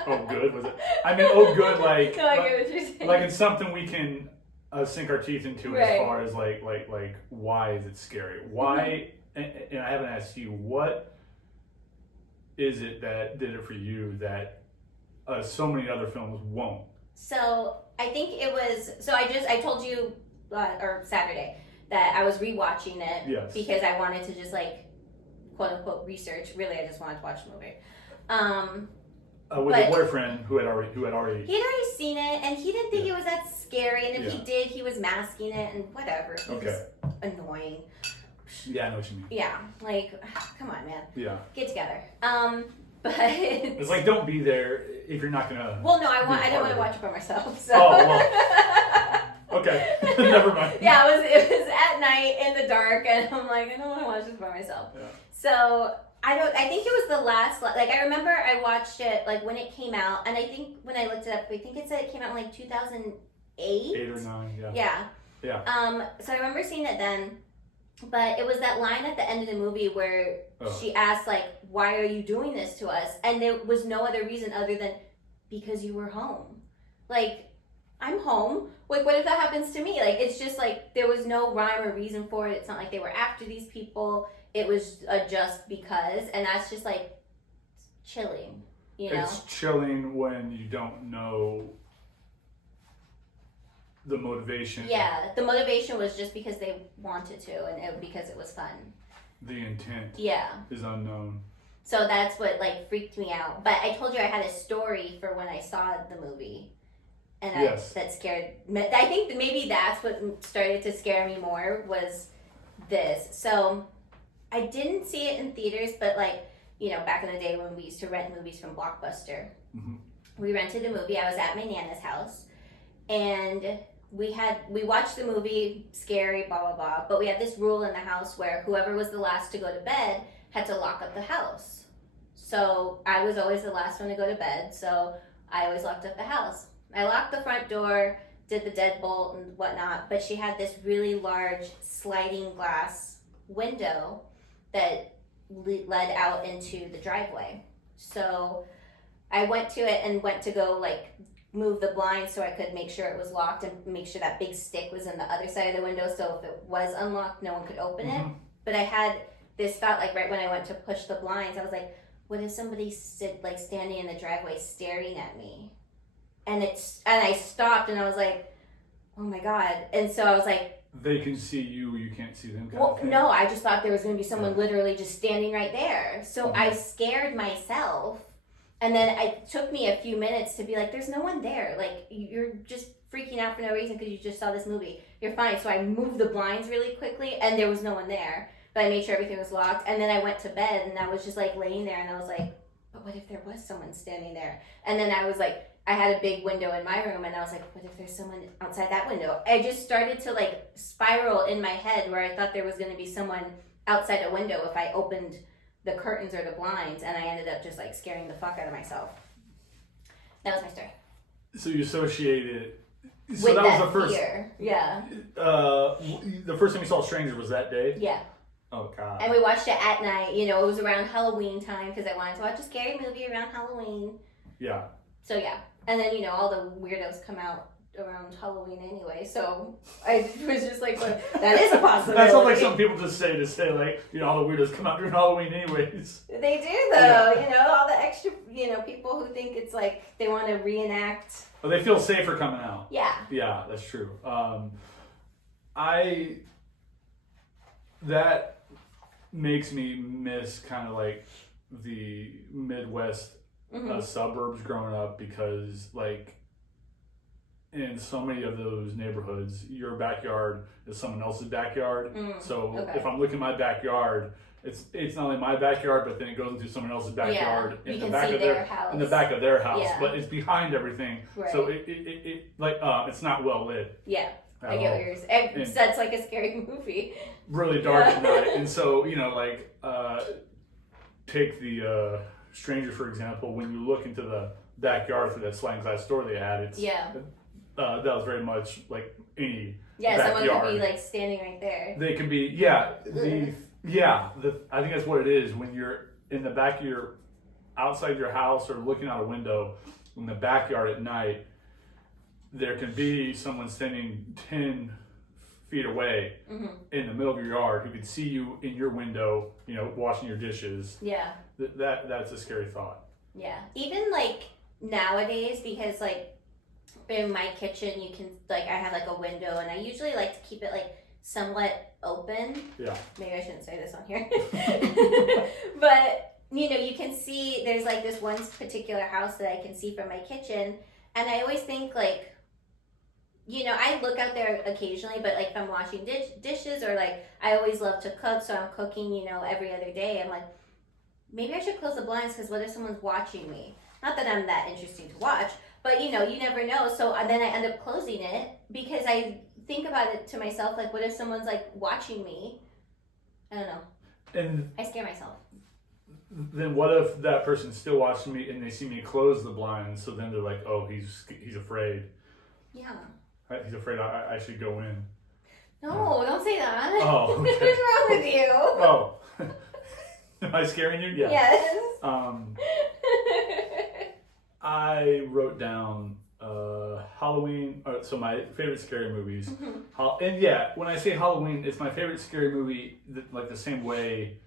oh, good was it? I mean, oh, good, like, no, I get what you're saying. Like it's something we can sink our teeth into as far as like, why is it scary? Why? And I haven't asked you, what is it that did it for you that so many other films won't? So I think it was. So I told you, or Saturday, that I was rewatching it because I wanted to just like, quote unquote, research. Really, I just wanted to watch the movie. With a boyfriend who had already he'd already seen it, and he didn't think it was that scary. And if he did, he was masking it and whatever. It was annoying. Yeah, I know what you mean. Yeah, like, come on, man. Yeah. Get together. But it's like, don't be there if you're not gonna. Well, no, I didn't want to watch it by myself. So. Oh well. Okay, never mind. Yeah, it was at night in the dark, and I'm like, I don't want to watch this by myself. Yeah. So I think it was the last. Like I remember I watched it like when it came out, and I think when I looked it up, I think it said it came out in like 2008. 8 or 9, yeah. Yeah. Yeah. So I remember seeing it then. But it was that line at the end of the movie where she asked, like, why are you doing this to us? And there was no other reason other than because you were home. Like, I'm home. Like, what if that happens to me? Like, it's just like there was no rhyme or reason for it. It's not like they were after these people. It was just because. And that's just, like, chilling, you know? It's chilling when you don't know the motivation. Yeah, the motivation was just because they wanted to and because it was fun. The intent is unknown. So that's what like freaked me out. But I told you I had a story for when I saw the movie. And that scared me. I think maybe that's what started to scare me more was this. So I didn't see it in theaters, but like, you know, back in the day when we used to rent movies from Blockbuster, we rented a movie. I was at my Nana's house and we watched the movie, scary, blah, blah, blah, but we had this rule in the house where whoever was the last to go to bed had to lock up the house. So I was always the last one to go to bed, so I always locked up the house. I locked the front door, did the deadbolt and whatnot, but she had this really large sliding glass window that led out into the driveway. So I went to it and went to go like move the blinds so I could make sure it was locked and make sure that big stick was in the other side of the window so if it was unlocked no one could open it. But I had this thought like right when I went to push the blinds, I was like, what if somebody standing in the driveway staring at me? And I stopped and I was like, oh my God. And so I was like, they can see you can't see them. Well, no, I just thought there was going to be someone literally just standing right there. So I scared myself. And then it took me a few minutes to be like, there's no one there. Like, you're just freaking out for no reason because you just saw this movie. You're fine. So I moved the blinds really quickly, and there was no one there. But I made sure everything was locked. And then I went to bed, and I was just, like, laying there, and I was like, but what if there was someone standing there? And then I was like, I had a big window in my room, and I was like, what if there's someone outside that window? I just started to, like, spiral in my head where I thought there was going to be someone outside a window if I opened the curtains or the blinds, and I ended up just like scaring the fuck out of myself. That was my story. So you associated so with that was the first fear. Yeah. The first time you saw Stranger was that day? Yeah. Oh God. And we watched it at night. You know, it was around Halloween time because I wanted to watch a scary movie around Halloween. Yeah. So yeah, and then you know all the weirdos come out around Halloween anyway, so I was just like, well, that is a possibility. That's not like some people just say like, all the weirdos come out during Halloween anyways. They do though, all the extra, people who think it's like they want to reenact. Well, they feel safer coming out. Yeah. Yeah, that's true. That makes me miss kind of like the Midwest suburbs growing up, because like in so many of those neighborhoods, your backyard is someone else's backyard. So if I'm looking at my backyard, it's not only my backyard, but then it goes into someone else's backyard in the back of their house. In the back of their house, Yeah. but it's behind everything. Right. So it's not well lit. Yeah. I get what you're saying. That's like a scary movie. Really dark at night. And so, take the Stranger, for example. When you look into the backyard through that sliding glass door they had, that was very much like any backyard. Someone could be like standing right there. They could be, I think that's what it is. When you're in the back of outside your house or looking out a window in the backyard at night, there can be someone standing 10 feet away in the middle of your yard who could see you in your window, washing your dishes. Yeah. That's a scary thought. Yeah. Even like nowadays, because like in my kitchen, you can I have like a window, and I usually like to keep it like somewhat open. Yeah. Maybe I shouldn't say this on here. But, you can see there's like this one particular house that I can see from my kitchen, and I always think like, I look out there occasionally, but like if I'm washing dishes or like I always love to cook, so I'm cooking, every other day. I'm like, maybe I should close the blinds, because what if someone's watching me? Not that I'm that interesting to watch, but you never know. So then I end up closing it, because I think about it to myself, like, what if someone's like watching me? I don't know. And I scare myself. Then what if that person's still watching me and they see me close the blinds? So then they're like, oh, he's afraid. Yeah. He's afraid I should go in. No, don't say that. Oh, okay. What's wrong with you? Oh. Am I scaring you? Yeah. Yes. I wrote down Halloween. So my favorite scary movies. And yeah, when I say Halloween, it's my favorite scary movie, like the same way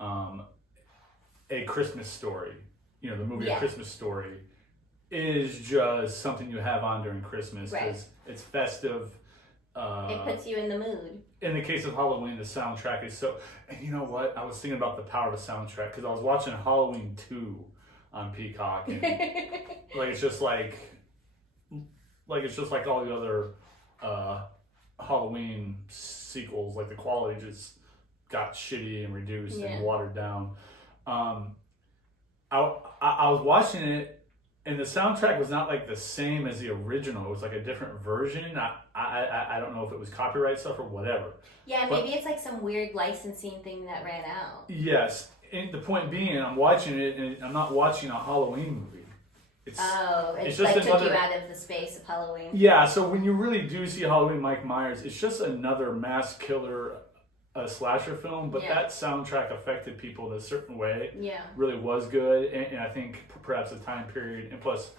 A Christmas Story, the movie A Christmas Story, is just something you have on during Christmas, because it's festive. It puts you in the mood. In the case of Halloween, the soundtrack is so... And you know what? I was thinking about the power of a soundtrack, because I was watching Halloween 2 on Peacock, and it's just like all the other Halloween sequels. Like the quality just got shitty and reduced and watered down. I was watching it, and the soundtrack was not like the same as the original. It was like a different version. I don't know if it was copyright stuff or whatever. Yeah, maybe it's like some weird licensing thing that ran out. Yes. And the point being, I'm watching it, and I'm not watching a Halloween movie. It's just like took you out of the space of Halloween. Yeah, so when you really do see Halloween Mike Myers, it's just another mass killer, slasher film, but that soundtrack affected people in a certain way. Yeah. Really was good, and I think perhaps the time period, and plus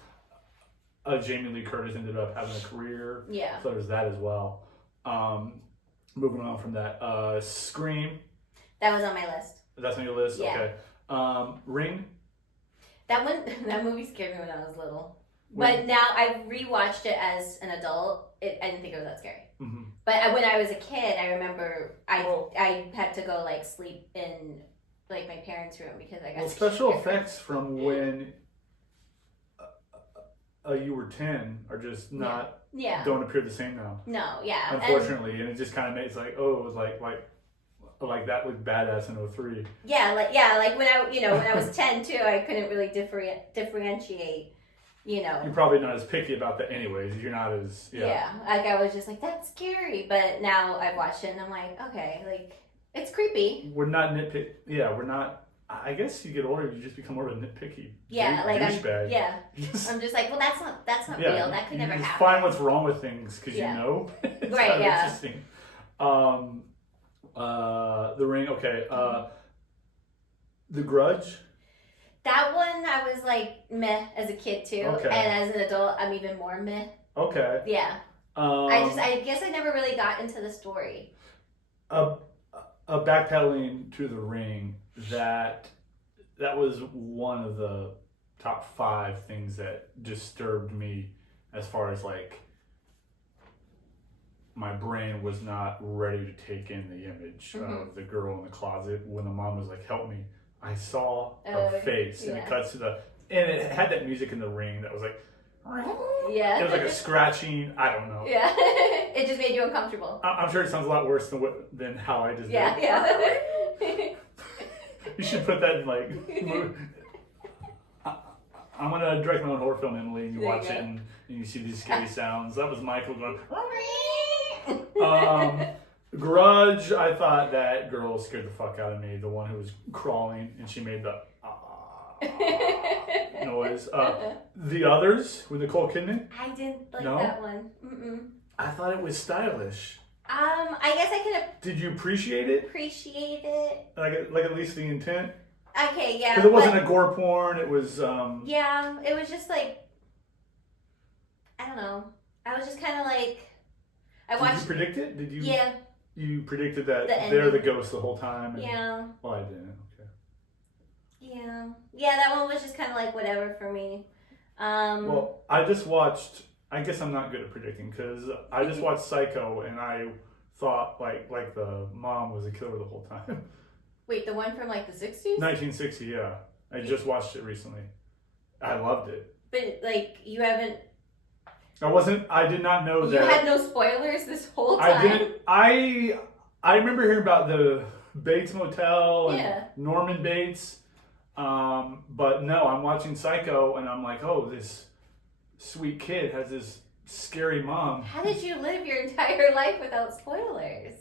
Jamie Lee Curtis ended up having a career. Yeah. So there's that as well. Moving on from that, Scream. That was on my list. That's on your list? Yeah. Okay. Ring. That movie scared me when I was little. But now I've rewatched it as an adult. I didn't think it was that scary. Mm-hmm. But when I was a kid, I remember I had to go like sleep in like my parents' room because I got special effects from when you were 10 are just not don't appear the same now. No, yeah. Unfortunately, and it just kind of makes like, oh, it was like that was badass in 03. Yeah, like when I was 10 too, I couldn't really differentiate. You're probably not as picky about that anyways. You're not as like I was just like, that's scary, but now I've watched it and I'm like, okay, like it's creepy. We're not nitpick. Yeah, we're not. I guess you get older, you just become more of a nitpicky. Yeah, like douchebag. I'm just like, well, that's not real. That could never happen. Find what's wrong with things because you know. It's right. Yeah. Interesting. The Ring. Okay. The Grudge. That one I was like meh as a kid too, and as an adult I'm even more meh. Okay. Yeah. Um, I guess I never really got into the story. a backpedaling to the ring, that was one of the top 5 things that disturbed me, as far as like my brain was not ready to take in the image of the girl in the closet when the mom was like, help me. I saw her face, and it cuts to and it had that music in the ring that was like, yeah, it was like a scratching, I don't know. Yeah. It just made you uncomfortable. I'm sure it sounds a lot worse than how I just did. Yeah. You should put that in like. I'm gonna direct my own horror film, Emily, and you watch it, and you see these scary sounds. That was Michael going. Grudge. I thought that girl scared the fuck out of me. The one who was crawling and she made the noise. The Others with Nicole Kidman. I didn't like that one. Mm-mm. I thought it was stylish. I guess I can Did you appreciate it? appreciate it. Like at least the intent. Okay, yeah. Because it wasn't a gore porn. It was. Yeah, it was just like, I don't know. I was just kind of like, I watched. Did you predict it? Did you? Yeah. You predicted that The they're the ending. ghosts the whole time. And, Yeah. Well, I didn't. Okay. Yeah. Yeah, that one was just kind of like whatever for me. Well, I just watched. I guess I'm not good at predicting because I just watched Psycho and I thought like the mom was a killer the whole time. Wait, the one from like the 60s? 1960, yeah. I just watched it recently. I loved it. But like you haven't. I did not know that. You had no spoilers this whole time. I didn't. I remember hearing about the Bates Motel and Norman Bates. But no, I'm watching Psycho and I'm like, oh, this sweet kid has this scary mom. How did you live your entire life without spoilers?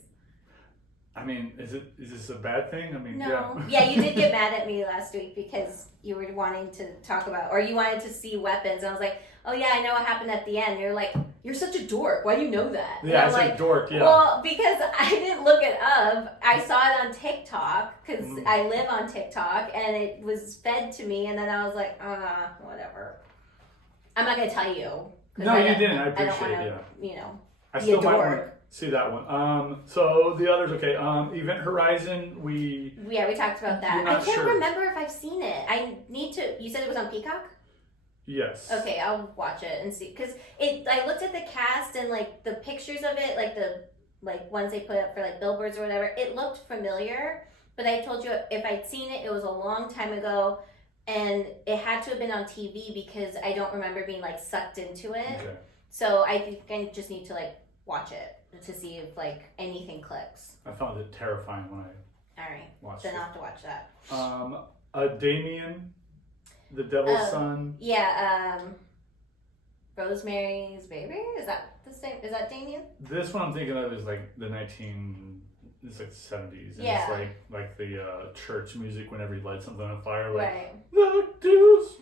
I mean, is this a bad thing? I mean, no. Yeah, you did get mad at me last week because you were wanting to talk about, or you wanted to see weapons. And I was like, oh yeah, I know what happened at the end. You're like, you're such a dork. Why do you know that? Yeah, I said like, dork, yeah. Well, because I didn't look it up. I saw it on TikTok because I live on TikTok and it was fed to me. And then I was like, whatever. I'm not going to tell you. No, you didn't. I appreciate it, yeah. You know, I still might want to see that one. So the others, okay. Event Horizon, we talked about that. I can't remember if I've seen it. I need to. You said it was on Peacock? Yes. Okay, I'll watch it and see. Because I looked at the cast and like the pictures of it, like the ones they put up for like billboards or whatever. It looked familiar, but I told you if I'd seen it, it was a long time ago. And it had to have been on TV because I don't remember being like sucked into it. Okay. So I think I just need to like watch it to see if like anything clicks. I found it terrifying when I watched Then it. I'll have to watch that. Damien, the Devil's Son. Yeah, Rosemary's Baby? Is that the same? Is that Damien? This one I'm thinking of is like the 70s. And Yeah. it's like the church music whenever you light something on fire. Like, Right. the deuce,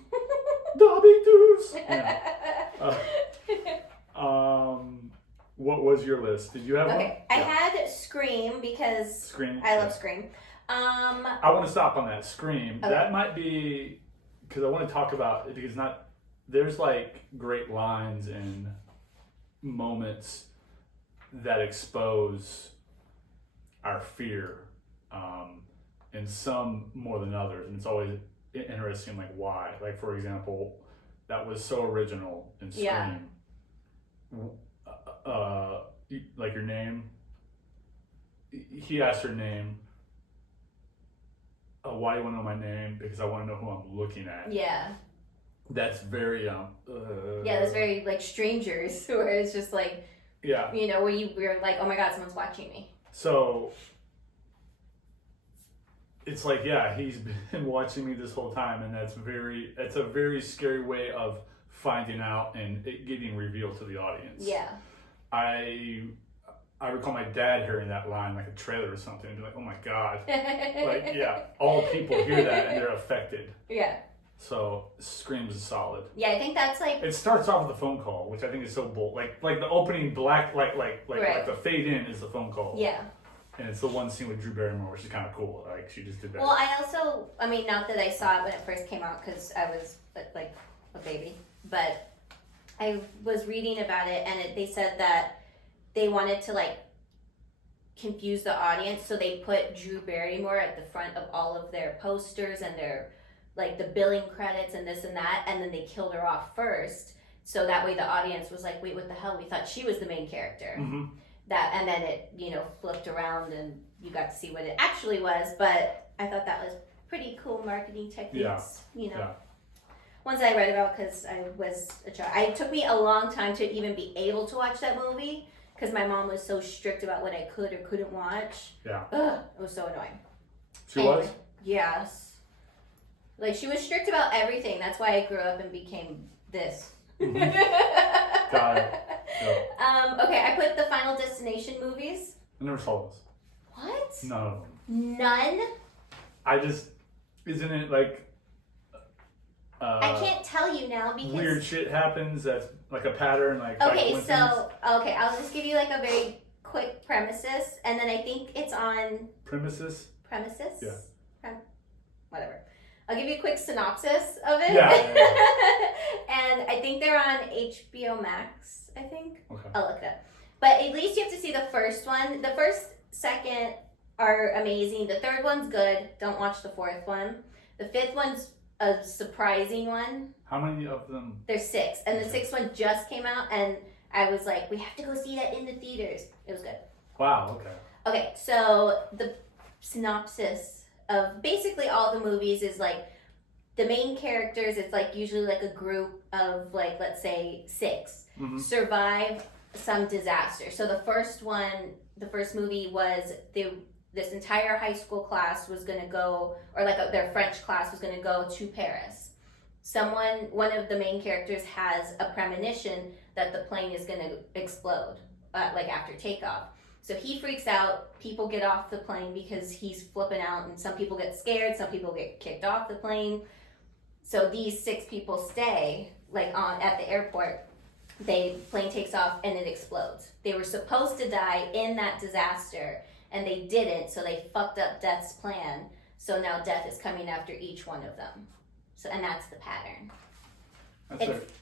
Dobby deuce. Yeah. What was your list? Did you have one? Okay, I had Scream because Scream. I love Scream. I want to stop on that. Scream. Okay. That might be because I want to talk about it because there's like great lines and moments that expose our fear, and some more than others, and it's always interesting like why. Like for example, that was so original in Scream. Yeah. Like your name. He asked her name. Why do you want to know my name? Because I want to know who I'm looking at. Yeah. That's very Yeah, that's very like strangers, where it's just like, yeah, you know, we're like, oh my god, someone's watching me. So it's like, yeah, he's been watching me this whole time, and that's a very scary way of finding out and it getting revealed to the audience. Yeah. I recall my dad hearing that line like a trailer or something and be like, oh my god. Like, yeah, all people hear that and they're affected. Yeah. So Scream is solid. Yeah, I think that's like. It starts off with a phone call, which I think is so bold. Like the opening black, like the fade in is the phone call. Yeah. And it's the one scene with Drew Barrymore, which is kind of cool. Like she just did that. Well, I mean, not that I saw it when it first came out because I was like a baby, but I was reading about it, and they said that they wanted to like confuse the audience, so they put Drew Barrymore at the front of all of their posters and their like the billing credits and this and that, and then they killed her off first, so that way the audience was like, wait, what the hell? We thought she was the main character. Mm-hmm. That, and then it, you know, flipped around and you got to see what it actually was. But I thought that was pretty cool marketing techniques, you know. Yeah. Ones I read about because I was a child. It took me a long time to even be able to watch that movie because my mom was so strict about what I could or couldn't watch. Yeah. Ugh, it was so annoying. She was? Yes. Like, she was strict about everything. That's why I grew up and became this. Mm-hmm. Got it. Yep. Okay, I put the Final Destination movies. I never saw those. What? None of them. None? Isn't it like... I can't tell you now because... Weird shit happens that's like a pattern, like... Okay, I'll just give you like a very quick premises, and then I think it's on... Premises? Yeah. Whatever. I'll give you a quick synopsis of it. Yeah. And I think they're on HBO Max, I think. Okay. I'll look it up. But at least you have to see the first one. The first, second are amazing. The third one's good. Don't watch the fourth one. The fifth one's a surprising one. How many of them? There's 6. And the sixth one just came out, and I was like, we have to go see that in the theaters. It was good. Wow, okay. Okay, so the synopsis of basically all the movies is like the main characters, it's like usually like a group of like, let's say 6, survive some disaster. So the first movie was this entire high school class was going to go, or like their French class was going to go to Paris. One of the main characters has a premonition that the plane is going to explode, like after takeoff. So he freaks out, people get off the plane because he's flipping out, and some people get scared, some people get kicked off the plane. So these 6 people stay, like at the airport. Plane takes off and it explodes. They were supposed to die in that disaster, and they didn't, so they fucked up Death's plan. So now Death is coming after each one of them. So, and that's the pattern.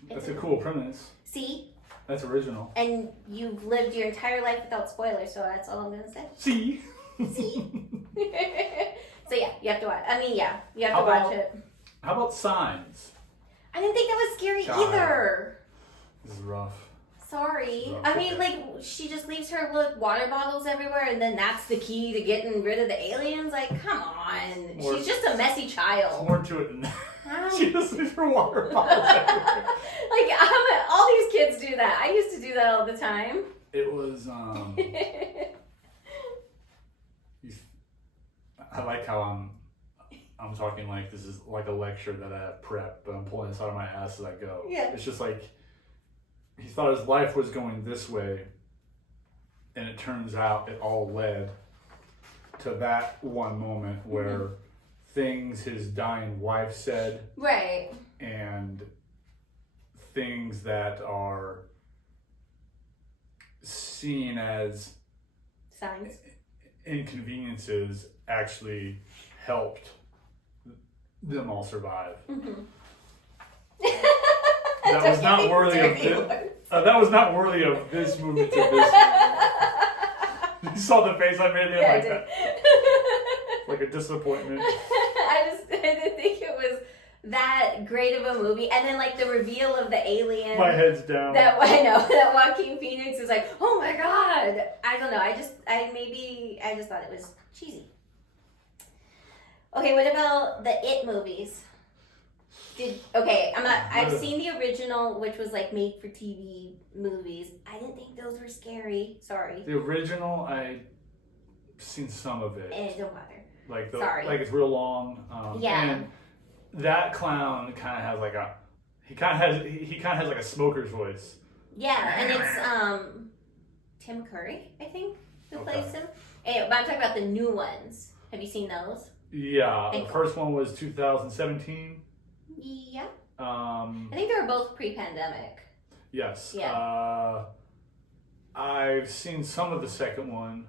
That's a cool premise. See? That's original. And you've lived your entire life without spoilers, so that's all I'm going to say. See? See? So yeah, you have to watch. You have to watch it. How about Signs? I didn't think that was scary either. This is rough. Sorry. Okay. Like, she just leaves her water bottles everywhere, and then that's the key to getting rid of the aliens? Like, come on. She's just a messy child. More to it than that. She just leaves her water bottles everywhere. Like, all these kids do that. I used to do that all the time. It was, I like how I'm talking like this is like a lecture that I have prepped, but I'm pulling this out of my ass as I go. Yeah. It's just like, he thought his life was going this way, and it turns out it all led to that one moment where things his dying wife said, right, and things that are seen as signs, inconveniences actually helped them all survive. That was not worthy of this. That was not worthy of this movie to this movie. You saw the face I made there, like that. Like a disappointment. I didn't think it was that great of a movie. And then like the reveal of the alien. My head's down. That Joaquin Phoenix is like, oh my god. I don't know. I just thought it was cheesy. Okay, what about the It movies? I've seen the original, which was like made for TV movies. I didn't think those were scary. Sorry. The original, I've seen some of it. Don't bother. Like it's real long. Yeah. And that clown kind of has like he kind of has like a smoker's voice. Yeah, and it's Tim Curry, I think, who plays him. But I'm talking about the new ones. Have you seen those? Yeah, the first one was 2017. Yeah. I think they were both pre-pandemic. Yes. Yeah. I've seen some of the second one.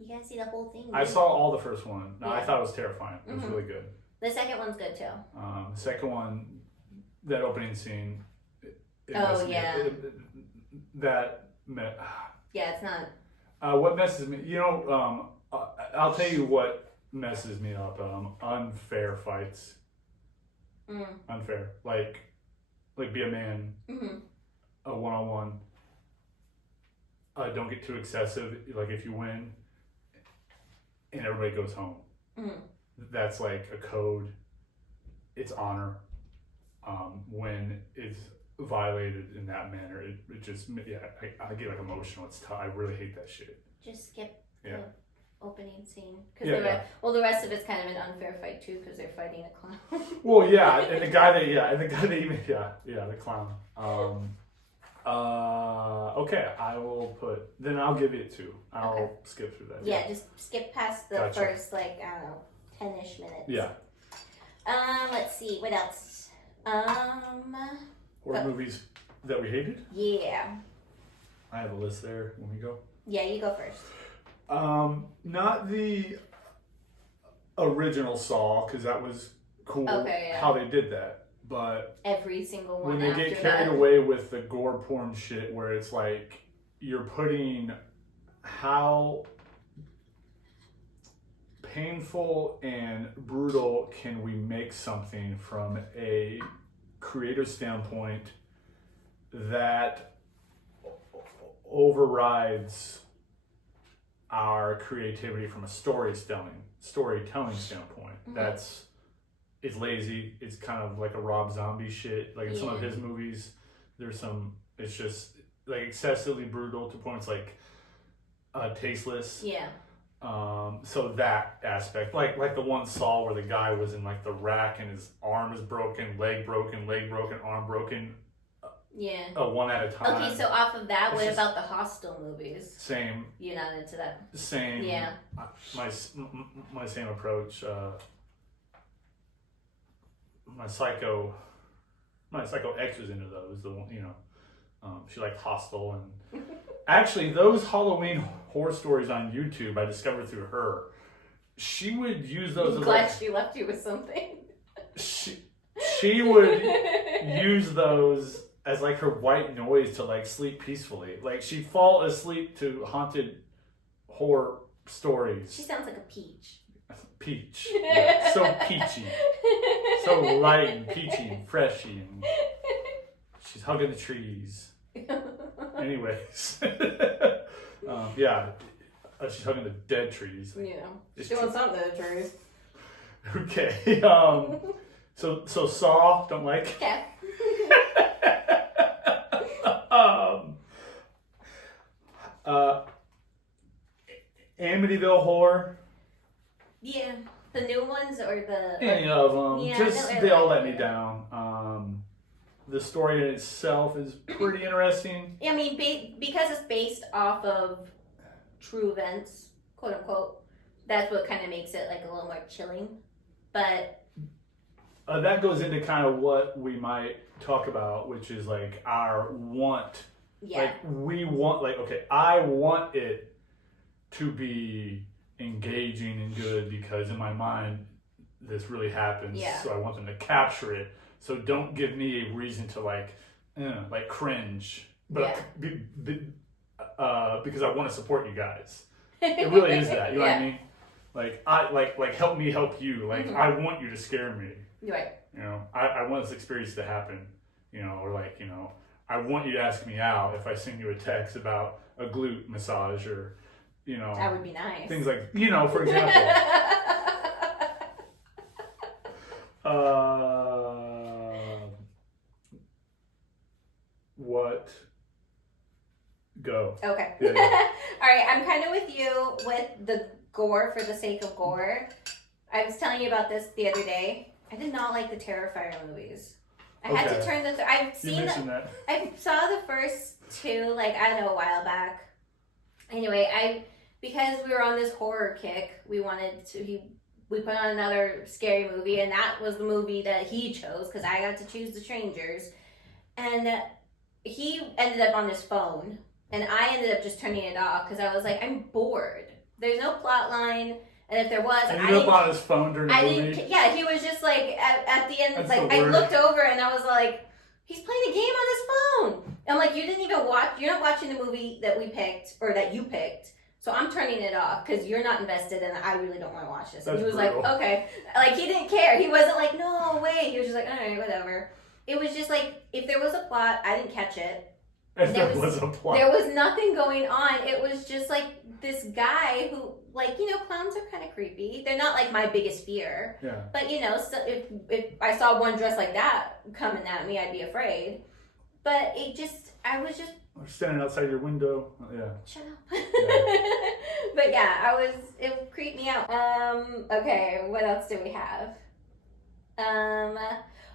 You gotta see the whole thing. I saw all the first one. No, yeah. I thought it was terrifying. It was really good. The second one's good too. The second one, that opening scene, Oh, yeah. Yeah, it's not. What messes me, I'll tell you what messes me up. Unfair fights. Unfair. Like be a man. A one-on-one. Don't get too excessive. Like if you win, and everybody goes home. That's like a code. It's honor. When it's violated in that manner, it just I get like emotional. It's tough. I really hate that shit. Just skip the opening scene because the rest of it's kind of an unfair fight too because they're fighting a clown. Well, yeah, and the guy that even the clown. Okay, I will put. Then I'll give it 2. I'll skip through that. Yeah, just skip past the first 10-ish minutes. Yeah. Let's see what else. Horror movies that we hated. Yeah. I have a list there. When we go. Yeah, you go first. Not the original Saw because that was cool. Okay, yeah. How they did that. But every single one. When they get carried away with the gore porn shit, where it's like you're putting how painful and brutal can we make something from a creator standpoint that overrides our creativity from a storytelling standpoint. It's lazy. It's kind of like a Rob Zombie shit. Like in some of his movies, it's just like excessively brutal to points like tasteless. Yeah. So that aspect, like the one Saw where the guy was in like the rack and his arm is broken, leg broken, arm broken. Yeah. One at a time. Okay, so off of that, what about the Hostel movies? Same. You're not into that? Same. Yeah. My same approach. My psycho ex was into those. The one, she liked Hostel, and actually those Halloween horror stories on YouTube I discovered through her. She would use those. I'm glad she left you with something. She would use those as like her white noise to like sleep peacefully. Like she'd fall asleep to haunted horror stories. She sounds like a peach. Peach. Yeah, so peachy. So light and peachy and freshy, and she's hugging the trees. Anyways. She's hugging the dead trees. Yeah. She's doing something to the trees. Okay. So Saw, don't like? Yeah. Amityville Horror. Yeah. The new ones or the... Any of them. Yeah, they all let me down. The story in itself is pretty interesting. Yeah, I mean, because it's based off of true events, quote unquote, that's what kind of makes it like a little more chilling. But... that goes into kind of what we might talk about, which is like our want. Yeah. Like we want, like, okay, I want it to be engaging and good because in my mind this really happens. Yeah. So I want them to capture it. So don't give me a reason to like cringe, but because I want to support you guys. It really is that. You know what I mean? Like I help me help you. Like I want you to scare me. Right. I want this experience to happen. Or I want you to ask me out if I send you a text about a glute massage or. That would be nice. Things like, for example. What? Go. Okay. Yeah. All right, I'm kind of with you with the gore for the sake of gore. I was telling you about this the other day. I did not like the Terrifier movies. I had to turn the... I've seen that. I saw the first 2, I don't know, a while back. Anyway, because we were on this horror kick, we put on another scary movie, and that was the movie that he chose because I got to choose The Strangers. And he ended up on his phone, and I ended up just turning it off because I was like, I'm bored. There's no plot line, and if there was, and he up on his phone during the movie? Yeah, he was just like at the end. That's like so I looked over and I was like, he's playing a game on his phone. I'm like, you didn't even watch. You're not watching the movie that we picked or that you picked. So I'm turning it off because you're not invested and I really don't want to watch this. And he was brutal. like, okay. Like, he didn't care. He wasn't like, no, wait. He was just like, all right, whatever. It was just like, if there was a plot, I didn't catch it. If there was a plot. There was nothing going on. It was just like this guy who, like, you know, clowns are kind of creepy. They're not like my biggest fear. Yeah. But, you know, so if I saw one dressed like that coming at me, I'd be afraid. But I was just. Or standing outside your window. Yeah. Shut up. Yeah. But yeah, it creeped me out. Okay, what else do we have?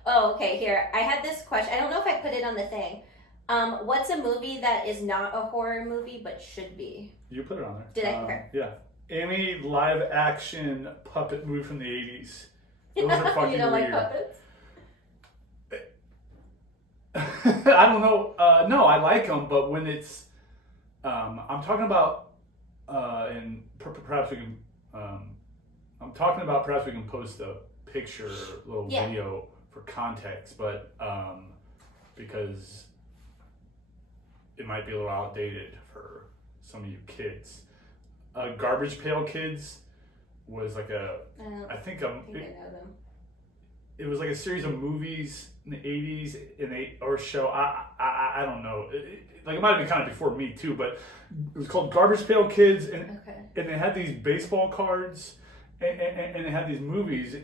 Okay, here. I had this question. I don't know if I put it on the thing. What's a movie that is not a horror movie but should be? You put it on there. Did I? Okay. Yeah. Any live action puppet movie from the 80s. Those are fucking You don't weird. like puppets? I don't know. No, I like them, but when it's, I'm talking about, and perhaps we can, I'm talking about perhaps we can post a picture, little video for context, but because it might be a little outdated for some of you kids. Garbage Pail Kids was like I think I know them. It was like a series of movies in the 80s or show. I don't know. It might have been kind of before me too, but it was called Garbage Pail Kids, and they had these baseball cards, and they had these movies,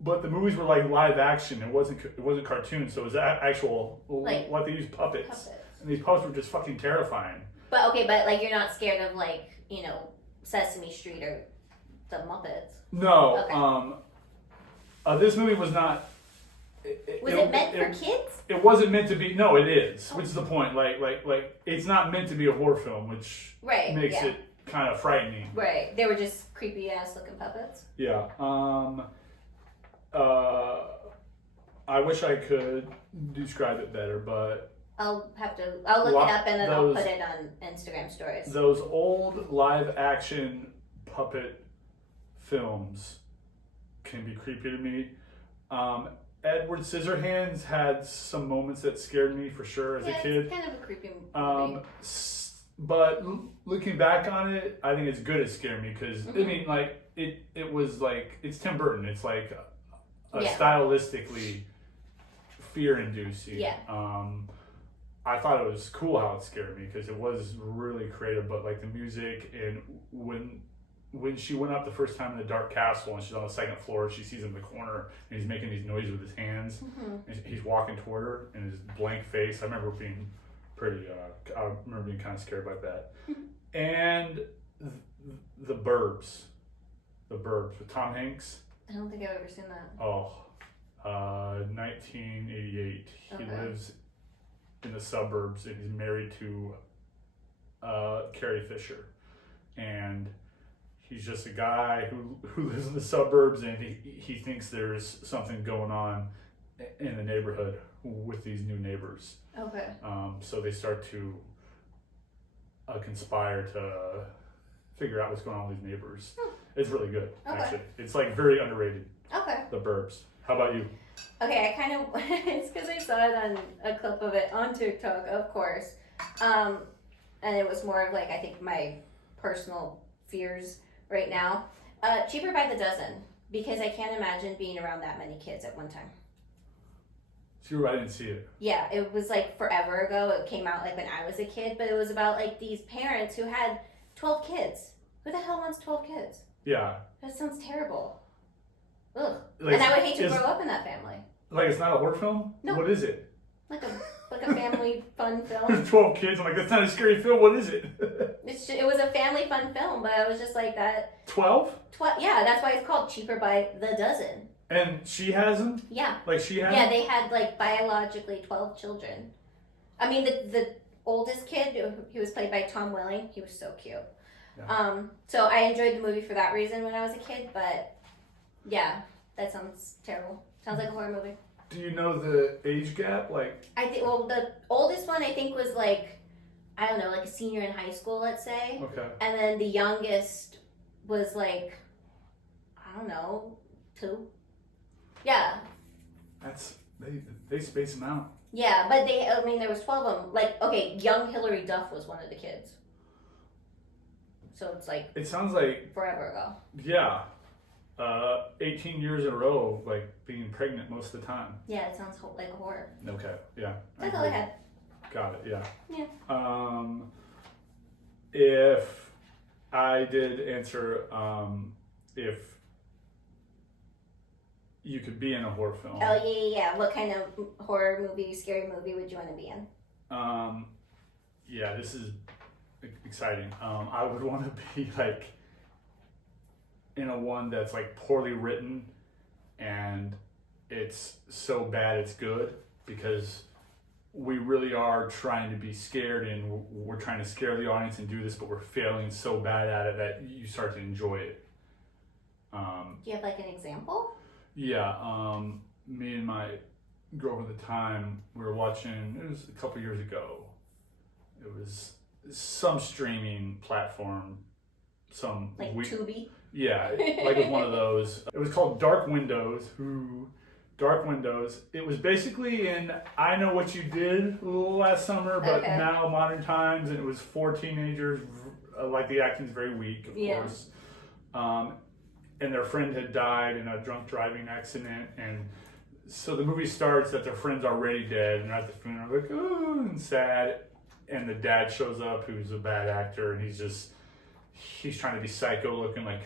but the movies were like live action. It wasn't cartoon, so it was actual like they used puppets, and these puppets were just fucking terrifying. But like you're not scared of like, you know, Sesame Street or the Muppets. No. Okay. This movie was not. Was it meant for kids? It wasn't meant to be. No, it is. Which is the point. Like, it's not meant to be a horror film, which makes it kind of frightening. Right. They were just creepy ass looking puppets. Yeah. I wish I could describe it better, but I'll look it up and then I'll put it on Instagram stories. Those old live action puppet films can be creepy to me. Edward Scissorhands had some moments that scared me for sure as a kid. It's kind of a creepy movie. But looking back on it, I think it's good at scaring me because I mean, like it was like it's Tim Burton. It's like stylistically fear-inducing. Yeah. I thought it was cool how it scared me because it was really creative. But like the music and when she went up the first time in the dark castle and she's on the second floor, she sees him in the corner and he's making these noises with his hands. And he's walking toward her and his blank face. I remember being kind of scared by that. And the Burbs with Tom Hanks. I don't think I've ever seen that. 1988. He lives in the suburbs and he's married to Carrie Fisher. And he's just a guy who lives in the suburbs, and he thinks there's something going on in the neighborhood with these new neighbors. Okay. So they start to conspire to figure out what's going on with these neighbors. It's really good, actually. It's like very underrated. Okay. The Burbs. How about you? Okay, I kind of, it's because I saw it on a clip of it on TikTok, of course. And it was more of like, I think my personal fears right now. Cheaper by the Dozen, because I can't imagine being around that many kids at one time. Sure, I didn't see it. Yeah, it was like forever ago. It came out like when I was a kid, but it was about like these parents who had 12 kids. Who the hell wants 12 kids? Yeah. That sounds terrible. Ugh. Like, and I would hate to grow up in that family. Like it's not a horror film? No. What is it? Like a family fun film. There's 12 kids. I'm like, that's not a scary film. What is it? It was a family fun film, but I was just like that. 12? Yeah, that's why it's called Cheaper by the Dozen. And she has them? Yeah. Like she has? Yeah, they had like biologically 12 children. I mean, the oldest kid, he was played by Tom Welling. He was so cute. Yeah. So I enjoyed the movie for that reason when I was a kid, but yeah, that sounds terrible. Sounds like a horror movie. Do you know the age gap? Like, I think, well, the oldest one I think was like, I don't know, like a senior in high school, let's say. Okay. And then the youngest was like, I don't know, 2. Yeah. They space them out. Yeah, but there was 12 of them. Like, okay, young Hillary Duff was one of the kids. So it's like... It sounds like... forever ago. Yeah. 18 years in a row, like, being pregnant most of the time. Yeah, it sounds like a horror. Okay, yeah. That's all I had. Got it, yeah. Yeah. If I did answer, if you could be in a horror film. Oh, yeah. What kind of horror movie, scary movie would you want to be in? Yeah, this is exciting. I would want to be, like, in a one that's, like, poorly written and it's so bad it's good, because we really are trying to be scared and we're trying to scare the audience and do this, but we're failing so bad at it that you start to enjoy it. Do you have like an example? Yeah, me and my girlfriend at the time, we were watching, it was a couple years ago. It was some streaming platform, some like Tubi? Yeah, like it was one of those. It was called Dark Windows. Dark Windows. It was basically in I Know What You Did last summer, but now modern times, and it was 4 teenagers. Like the acting's very weak, of course. And their friend had died in a drunk driving accident, and so the movie starts that their friend's already dead, and they're at the funeral, like, oh, and sad. And the dad shows up, who's a bad actor, and he's trying to be psycho looking, like,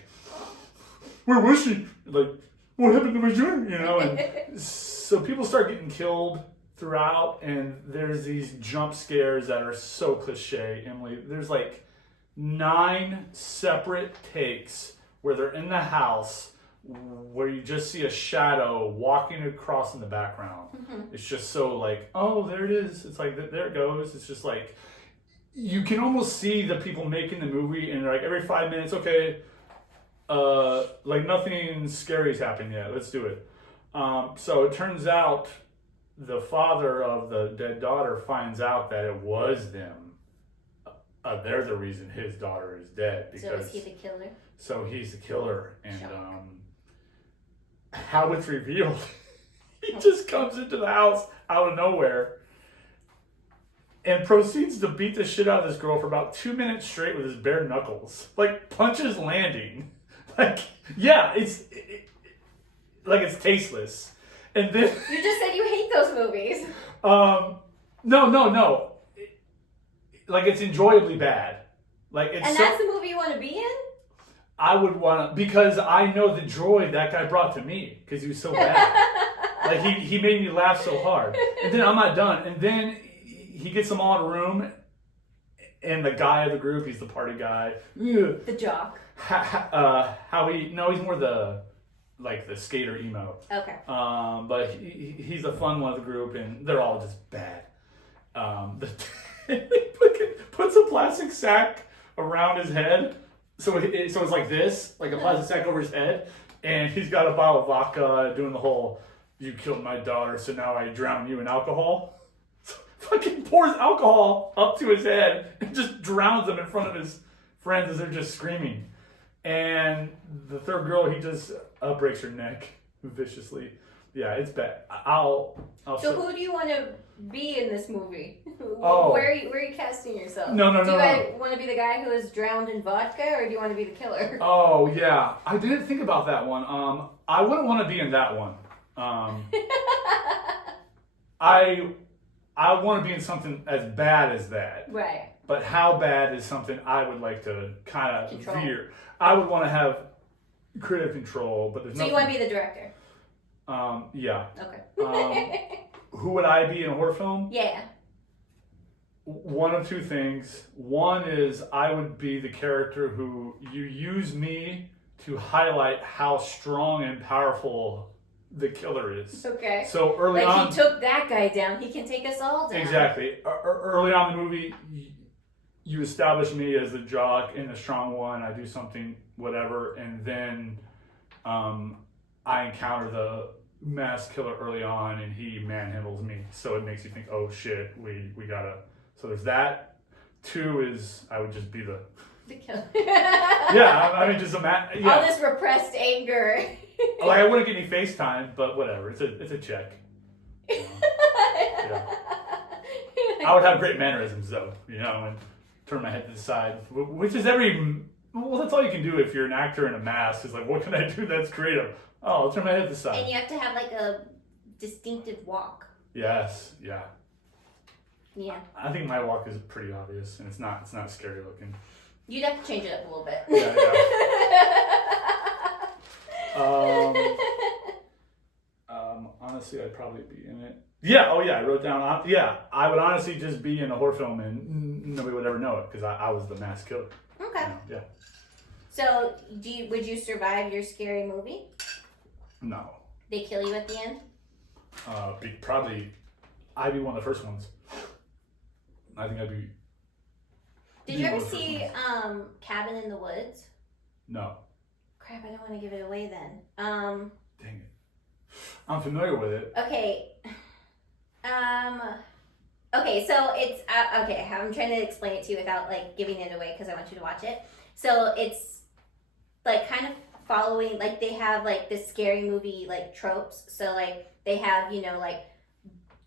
where was she? Like, what happened to my junior? You know, and so people start getting killed throughout, and there's these jump scares that are so cliche, Emily. There's like 9 separate takes where they're in the house where you just see a shadow walking across in the background. Mm-hmm. It's just so like, oh, there it is. It's like, there it goes. It's just like, you can almost see the people making the movie, and they're like, every 5 minutes, okay, like nothing scary's happened yet. Let's do it. So it turns out the father of the dead daughter finds out that it was them. They're the reason his daughter is dead. Because, so is he the killer? So he's the killer. And how it's revealed, he just comes into the house out of nowhere and proceeds to beat the shit out of this girl for about 2 minutes straight with his bare knuckles. Like, punches landing. Like, yeah, it's tasteless. And then... You just said you hate those movies. No. Like, it's enjoyably bad. Like, it's and that's the movie you want to be in? I would want to, because I know the joy that guy brought to me, because he was so bad. Like, he made me laugh so hard. And then I'm not done. And then he gets them all in a room, and the guy of the group, he's the party guy. The jock. He's more the skater emo. Okay. But he's the fun one of the group, and they're all just bad. He puts a plastic sack around his head, so it's like this, like a plastic sack over his head, and he's got a bottle of vodka, doing the whole, you killed my daughter, so now I drown you in alcohol. So fucking pours alcohol up to his head and just drowns him in front of his friends as they're just screaming. And the third girl, he just breaks her neck viciously. Yeah, it's bad. So who do you want to be in this movie? Oh. Where are you casting yourself? No. Do you want to be the guy who is drowned in vodka, or do you want to be the killer? Oh, yeah. I didn't think about that one. I wouldn't want to be in that one. I want to be in something as bad as that. Right. But how bad is something I would like to kind of Control. veer? I would want to have creative control, but there's So you want to be the director? Yeah. Okay. Who would I be in a horror film? Yeah. One of two things. One is I would be the character who you use me to highlight how strong and powerful the killer is. Okay. So early on, he took that guy down. He can take us all down. Exactly. Early on in the movie, you establish me as the jock and the strong one. I do something, whatever, and then I encounter the mass killer early on, and he manhandles me. So it makes you think, oh shit, we gotta. So there's that. 2 is I would just be the killer. Yeah, I mean just yeah. All this repressed anger. Like I wouldn't get any FaceTime, but whatever. It's a check. You know? I would have great mannerisms though, and turn my head to the side, which is well, that's all you can do if you're an actor in a mask. Is like, what can I do that's creative? Oh, I'll turn my head to the side. And you have to have like a distinctive walk. Yes, yeah. Yeah. I think my walk is pretty obvious, and it's not scary looking. You'd have to change it up a little bit. Yeah. Honestly, I'd probably be in it. Yeah. Oh, yeah. I wrote down. I would honestly just be in a horror film, and nobody would ever know it because I was the mass killer. Okay. Yeah. So, would you survive your scary movie? No. They kill you at the end? Probably. I'd be one of the first ones. I think I'd be. Did you ever see Cabin in the Woods? No. Crap! I don't want to give it away then. Dang it. I'm familiar with it. Okay. Okay, so it's okay. I'm trying to explain it to you without like giving it away because I want you to watch it. So it's like kind of following, like they have like this scary movie like tropes. So like they have like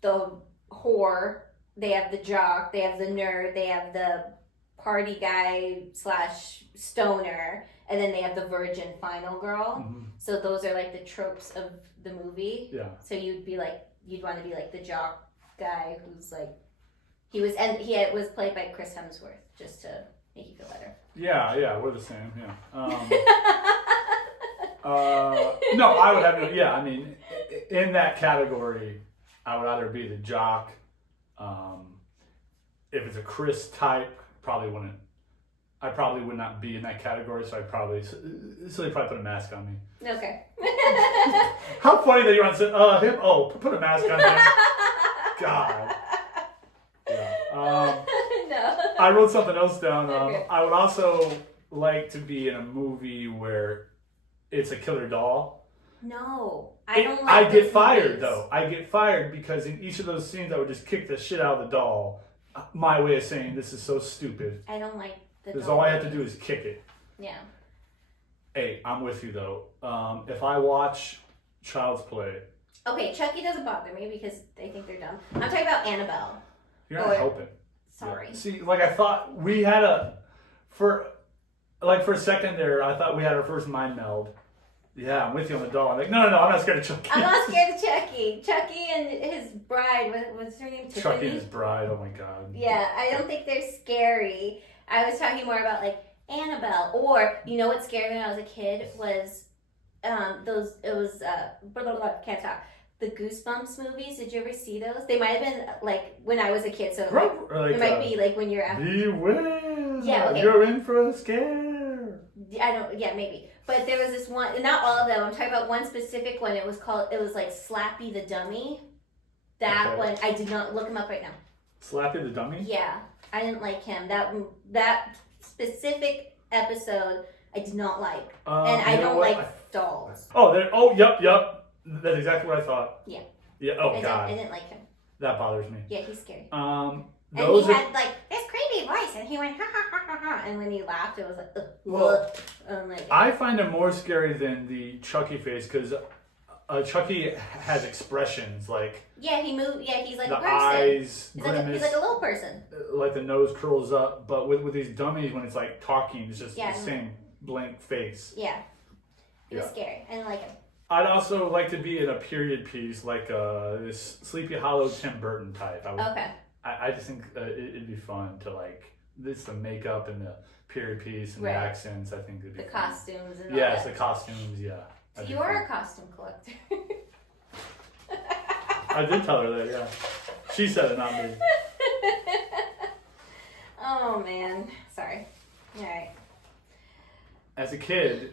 the whore, they have the jock, they have the nerd, they have the party guy / stoner, and then they have the virgin final girl. Mm-hmm. So those are like the tropes of the movie. Yeah. So you'd want to be like the jock guy who's like, he was played by Chris Hemsworth, just to make you feel better. Yeah, we're the same. Yeah. No, I would have. Yeah, I mean, in that category, I would either be the jock. If it's a Chris type, probably wouldn't. I probably would not be in that category, so they probably put a mask on me. Okay. How funny that you're on set. Him. Oh, put a mask on him. God. Yeah. No. I wrote something else down. Okay. I would also like to be in a movie where it's a killer doll. No, I don't like I get those fired movies. though. I get fired because in each of those scenes I would just kick the shit out of the doll. My way of saying this is so stupid. I don't like the Because doll all I have to movies. do is kick it. Yeah. Hey, I'm with you though. If I watch Child's Play. Okay, Chucky doesn't bother me because they think they're dumb. I'm talking about Annabelle. You're not helping. Sorry. Yeah. See, like I thought we had for a second there, I thought we had our first mind meld. Yeah, I'm with you on the doll. I'm like, no, I'm not scared of Chucky. I'm not scared of Chucky. Chucky and his bride, what's her name? Chucky Tiffany? and his bride, oh my god. Yeah, I don't think they're scary. I was talking more about like Annabelle, or what scared me when I was a kid was can't talk. The Goosebumps movies. Did you ever see those? They might have been like when I was a kid, so it might be like when you're after. Beware! Yeah, okay. You're in for a scare. Maybe. But there was this one, not all of them. I'm talking about one specific one. It was like Slappy the Dummy. That one, I did not look him up right now. Slappy the Dummy? Yeah, I didn't like him. That specific episode, I did not like, and I don't like dolls. Yep. That's exactly what I thought. Yeah. Yeah. I didn't like him. That bothers me. Yeah, he's scary. Those and he had like this creepy voice, and he went ha ha ha ha ha, and when he laughed, it was like ugh. Well, like, I find him more scary than the Chucky face because Chucky has expressions like. Yeah, he moved. Yeah, he's like the a person. Eyes, he's grimace, like a little person. Like the nose curls up, but with these dummies, when it's like talking, it's just the same blank face. Yeah, he was scary. I didn't like him. I'd also like to be in a period piece, like this Sleepy Hollow Tim Burton type. Okay. I just think it'd be fun to the makeup and the period piece and the accents. I think it'd be the fun. Costumes and all yes, that. the costumes. Yeah. So you are a costume collector. I did tell her that. Yeah, she said it, not me. Oh man, sorry. All right. As a kid,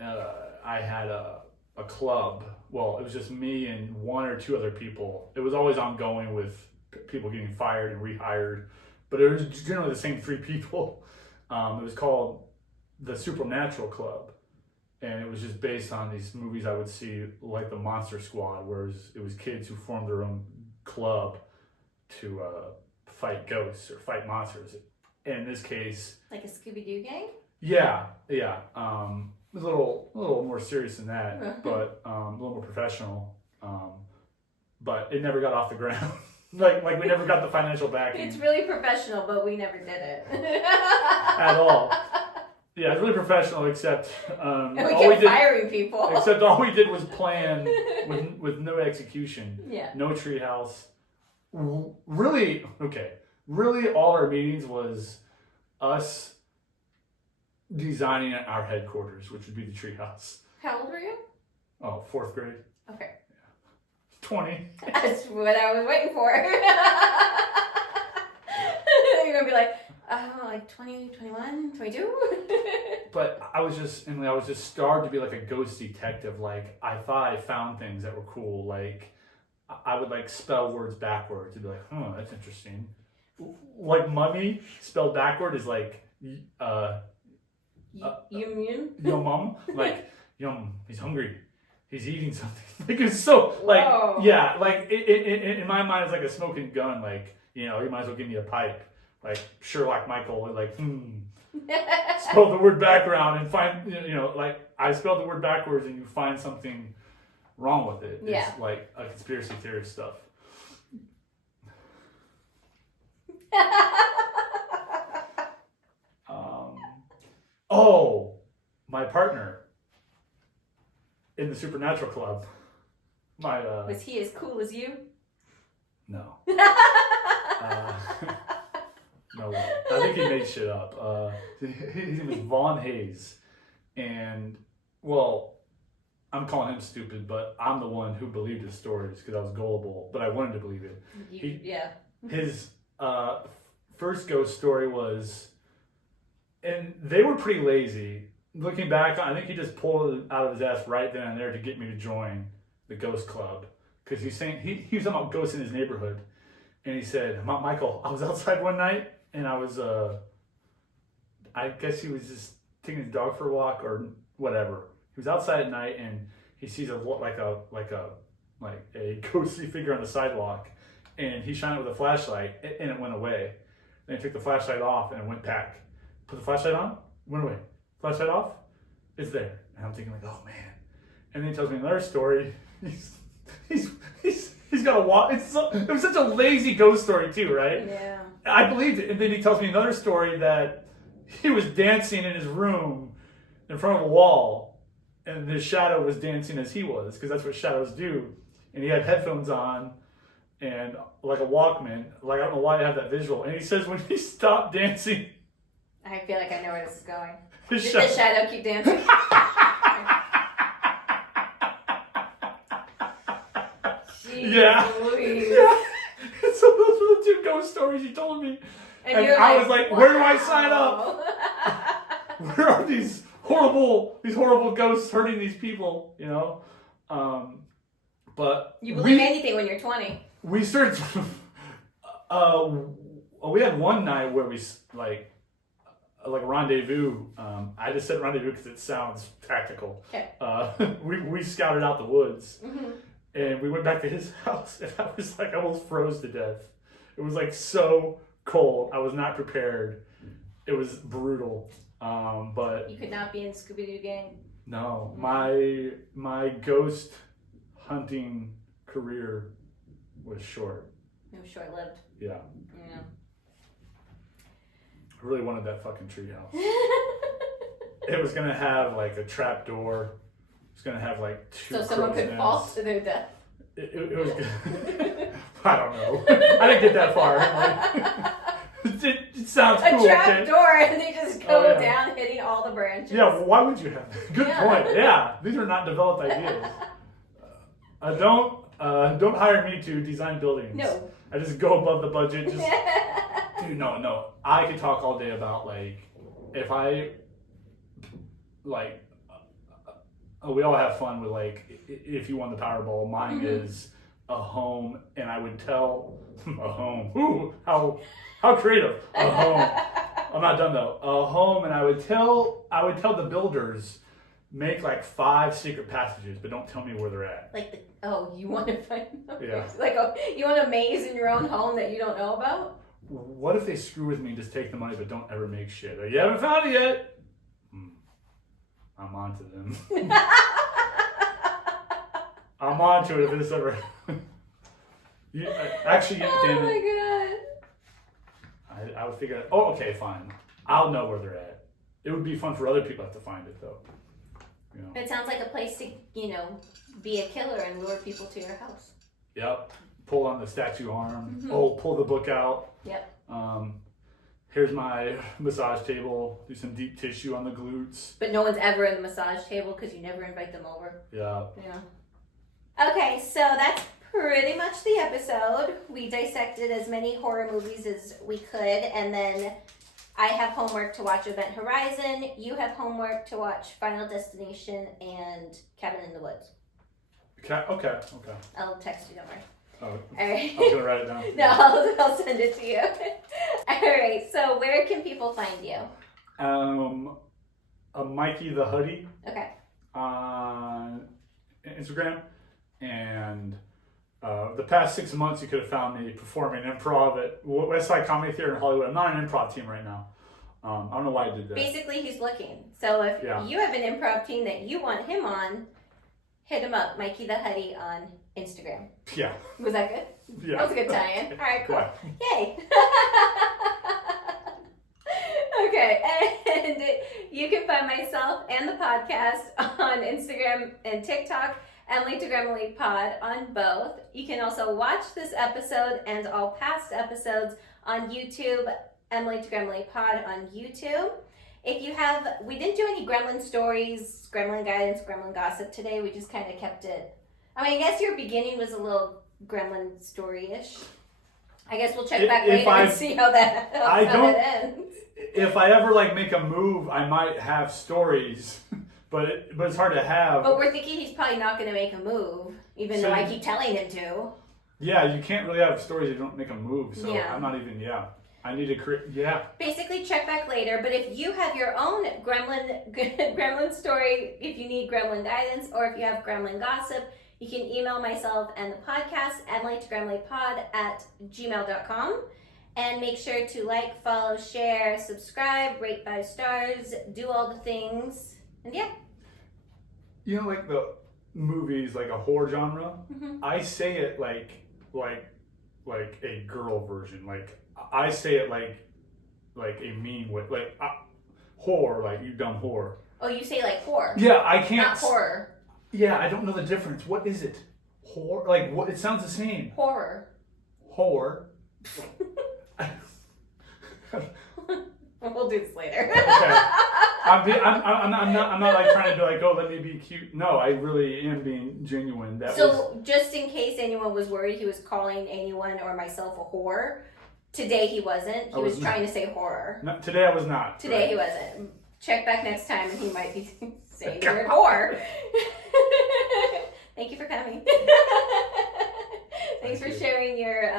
I had a club. Well, it was just me and one or two other people. It was always ongoing with people getting fired and rehired, but it was generally the same three people. It was called the Supernatural Club, and it was just based on these movies I would see, like the Monster Squad, where it was kids who formed their own club to fight ghosts or fight monsters. In this case, like a Scooby-Doo gang? Yeah. It was a little more serious than that, but a little more professional. but it never got off the ground. like we never got the financial backing. It's really professional, but we never did it. At all. Yeah, it's really professional, except and we kept firing people. Except all we did was plan with no execution. Yeah. No treehouse. Really, all our meetings was us designing our headquarters, which would be the treehouse. How old were you? Oh, 4th grade. Okay. 20. That's what I was waiting for. You're going to be like, like 20, 21, 22? But I was just starved to be like a ghost detective. Like, I thought I found things that were cool. Like, I would like spell words backwards and be like, that's interesting. Like mummy spelled backward is like, Yum. Yo mom, like yum. He's hungry. He's eating something. Like it's so like Whoa. Yeah. Like in my mind, it's like a smoking gun. Like you might as well give me a pipe. Like Sherlock Michael. Like spell the word background and find like I spelled the word backwards and you find something wrong with it. Yeah. It's like a conspiracy theory stuff. My partner in the Supernatural Club. Was he as cool as you? No. No way. I think he made shit up. His name was Vaughn Hayes. And, well, I'm calling him stupid, but I'm the one who believed his stories because I was gullible, but I wanted to believe it. His first ghost story was, and they were pretty lazy. Looking back, I think he just pulled it out of his ass right then and there to get me to join the ghost club. Because he's saying, he was talking about ghosts in his neighborhood. And he said, Michael, I was outside one night and I was, I guess he was just taking his dog for a walk or whatever. He was outside at night and he sees a ghostly figure on the sidewalk. And he shined it with a flashlight and it went away. Then he took the flashlight off and it went back. Put the flashlight on, went away. Flashlight off, it's there. And I'm thinking like, oh man. And then he tells me another story. He's got a walk. It was such a lazy ghost story too, right? Yeah. I believed it. And then he tells me another story that he was dancing in his room in front of a wall, and his shadow was dancing as he was, because that's what shadows do. And he had headphones on and like a Walkman. Like I don't know why I have that visual. And he says when he stopped dancing, I feel like I know where this is going. Did the shadow keep dancing? Yeah. So those were the 2 ghost stories he told me. And I was like, wow. Where do I sign up? Where are these horrible ghosts hurting these people, But you believe anything when you're 20. We started we had one night where we like a rendezvous. I just said rendezvous because it sounds tactical. Okay. We scouted out the woods. Mm-hmm. And we went back to his house, and I was like, I almost froze to death. It was like so cold. I was not prepared. It was brutal. But you could not be in Scooby-Doo gang. No, my ghost hunting career was short. It was short-lived. Yeah. Yeah. I really wanted that fucking treehouse. It was gonna have like a trap door. It's gonna have like 2. So someone could fall to their death. It was good. I don't know. I didn't get that far. It sounds cool. A trap door, and they just go down, hitting all the branches. Yeah. Well, why would you have that? Good point. Yeah. These are not developed ideas. Don't hire me to design buildings. No. I just go above the budget. Dude, no. I could talk all day about if I we all have fun with if you won the Powerball. Mine is a home, and I would tell a home. Ooh, how creative! A home. I'm not done though. A home, and I would tell the builders make 5 secret passages, but don't tell me where they're at. You want to find them? Yeah. You want a maze in your own home that you don't know about? What if they screw with me and just take the money, but don't ever make shit? You haven't found it yet. I'm on to them. I'm on to it if this ever. Actually, damn Oh it. my god. I would figure out. Oh, okay, fine. I'll know where they're at. It would be fun for other people to find it, though. You know. It sounds like a place to, be a killer and lure people to your house. Yep. Pull on the statue arm. Mm-hmm. Oh, pull the book out. Yep. Here's my massage table. Do some deep tissue on the glutes. But no one's ever in the massage table because you never invite them over. Yeah. Yeah. Okay, so that's pretty much the episode. We dissected as many horror movies as we could, and then I have homework to watch Event Horizon. You have homework to watch Final Destination and Cabin in the Woods. Okay. I'll text you, don't worry. Oh, All right. I was gonna write it down. No, I'll send it to you. All right, so where can people find you? Mikey the Hoodie Okay. on Instagram, and the past 6 months you could have found me performing improv at West Side Comedy Theater in Hollywood. I'm not an improv team right now. I don't know why I did that. Basically, he's looking. So if you have an improv team that you want him on, hit him up, Mikey the Hoodie on Instagram. Yeah. Was that good? Yeah. That was a good tie-in. All right, cool. Yeah. Yay. Okay, and you can find myself and the podcast on Instagram and TikTok, Emily to Gremily Pod on both. You can also watch this episode and all past episodes on YouTube, Emily to Gremily Pod on YouTube. We didn't do any gremlin stories, gremlin guidance, gremlin gossip today. We just kind of kept it. I mean, I guess your beginning was a little gremlin story-ish. I guess we'll check back later and see how that ends. If I ever make a move, I might have stories, but it's hard to have. But we're thinking he's probably not going to make a move, even though I keep telling him to. Yeah, you can't really have stories if you don't make a move. So Yeah. I'm not even. Yeah, I need to create. Yeah. Basically, check back later. But if you have your own gremlin story, if you need gremlin guidance, or if you have gremlin gossip, you can email myself and the podcast, emilytogramleypod@gmail.com. And make sure to like, follow, share, subscribe, rate 5 stars, do all the things. And yeah. You know, the movies, a horror genre, Mm-hmm. I say it like a girl version. I say it like a mean way. Horror, you dumb whore. Oh, you say horror. Yeah, I can't. Not horror. Yeah, I don't know the difference. What is it? Horror? What? It sounds the same. Horror. Horror. We'll do this later. Okay. I'm not trying to be oh, let me be cute. No, I really am being genuine. Just in case anyone was worried he was calling anyone or myself a whore, today he wasn't. He was trying to say horror. No, today I was not. Today he wasn't. Check back next time and he might be saying the word whore. Thank you for coming. Thanks for sharing your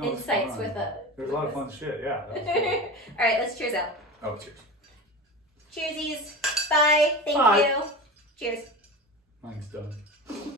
insights with us. There's a lot of fun shit, yeah. That was cool. All right, let's cheers out. Oh, cheers. Cheersies. Bye. Thank Bye. you. Cheers. Mine's done.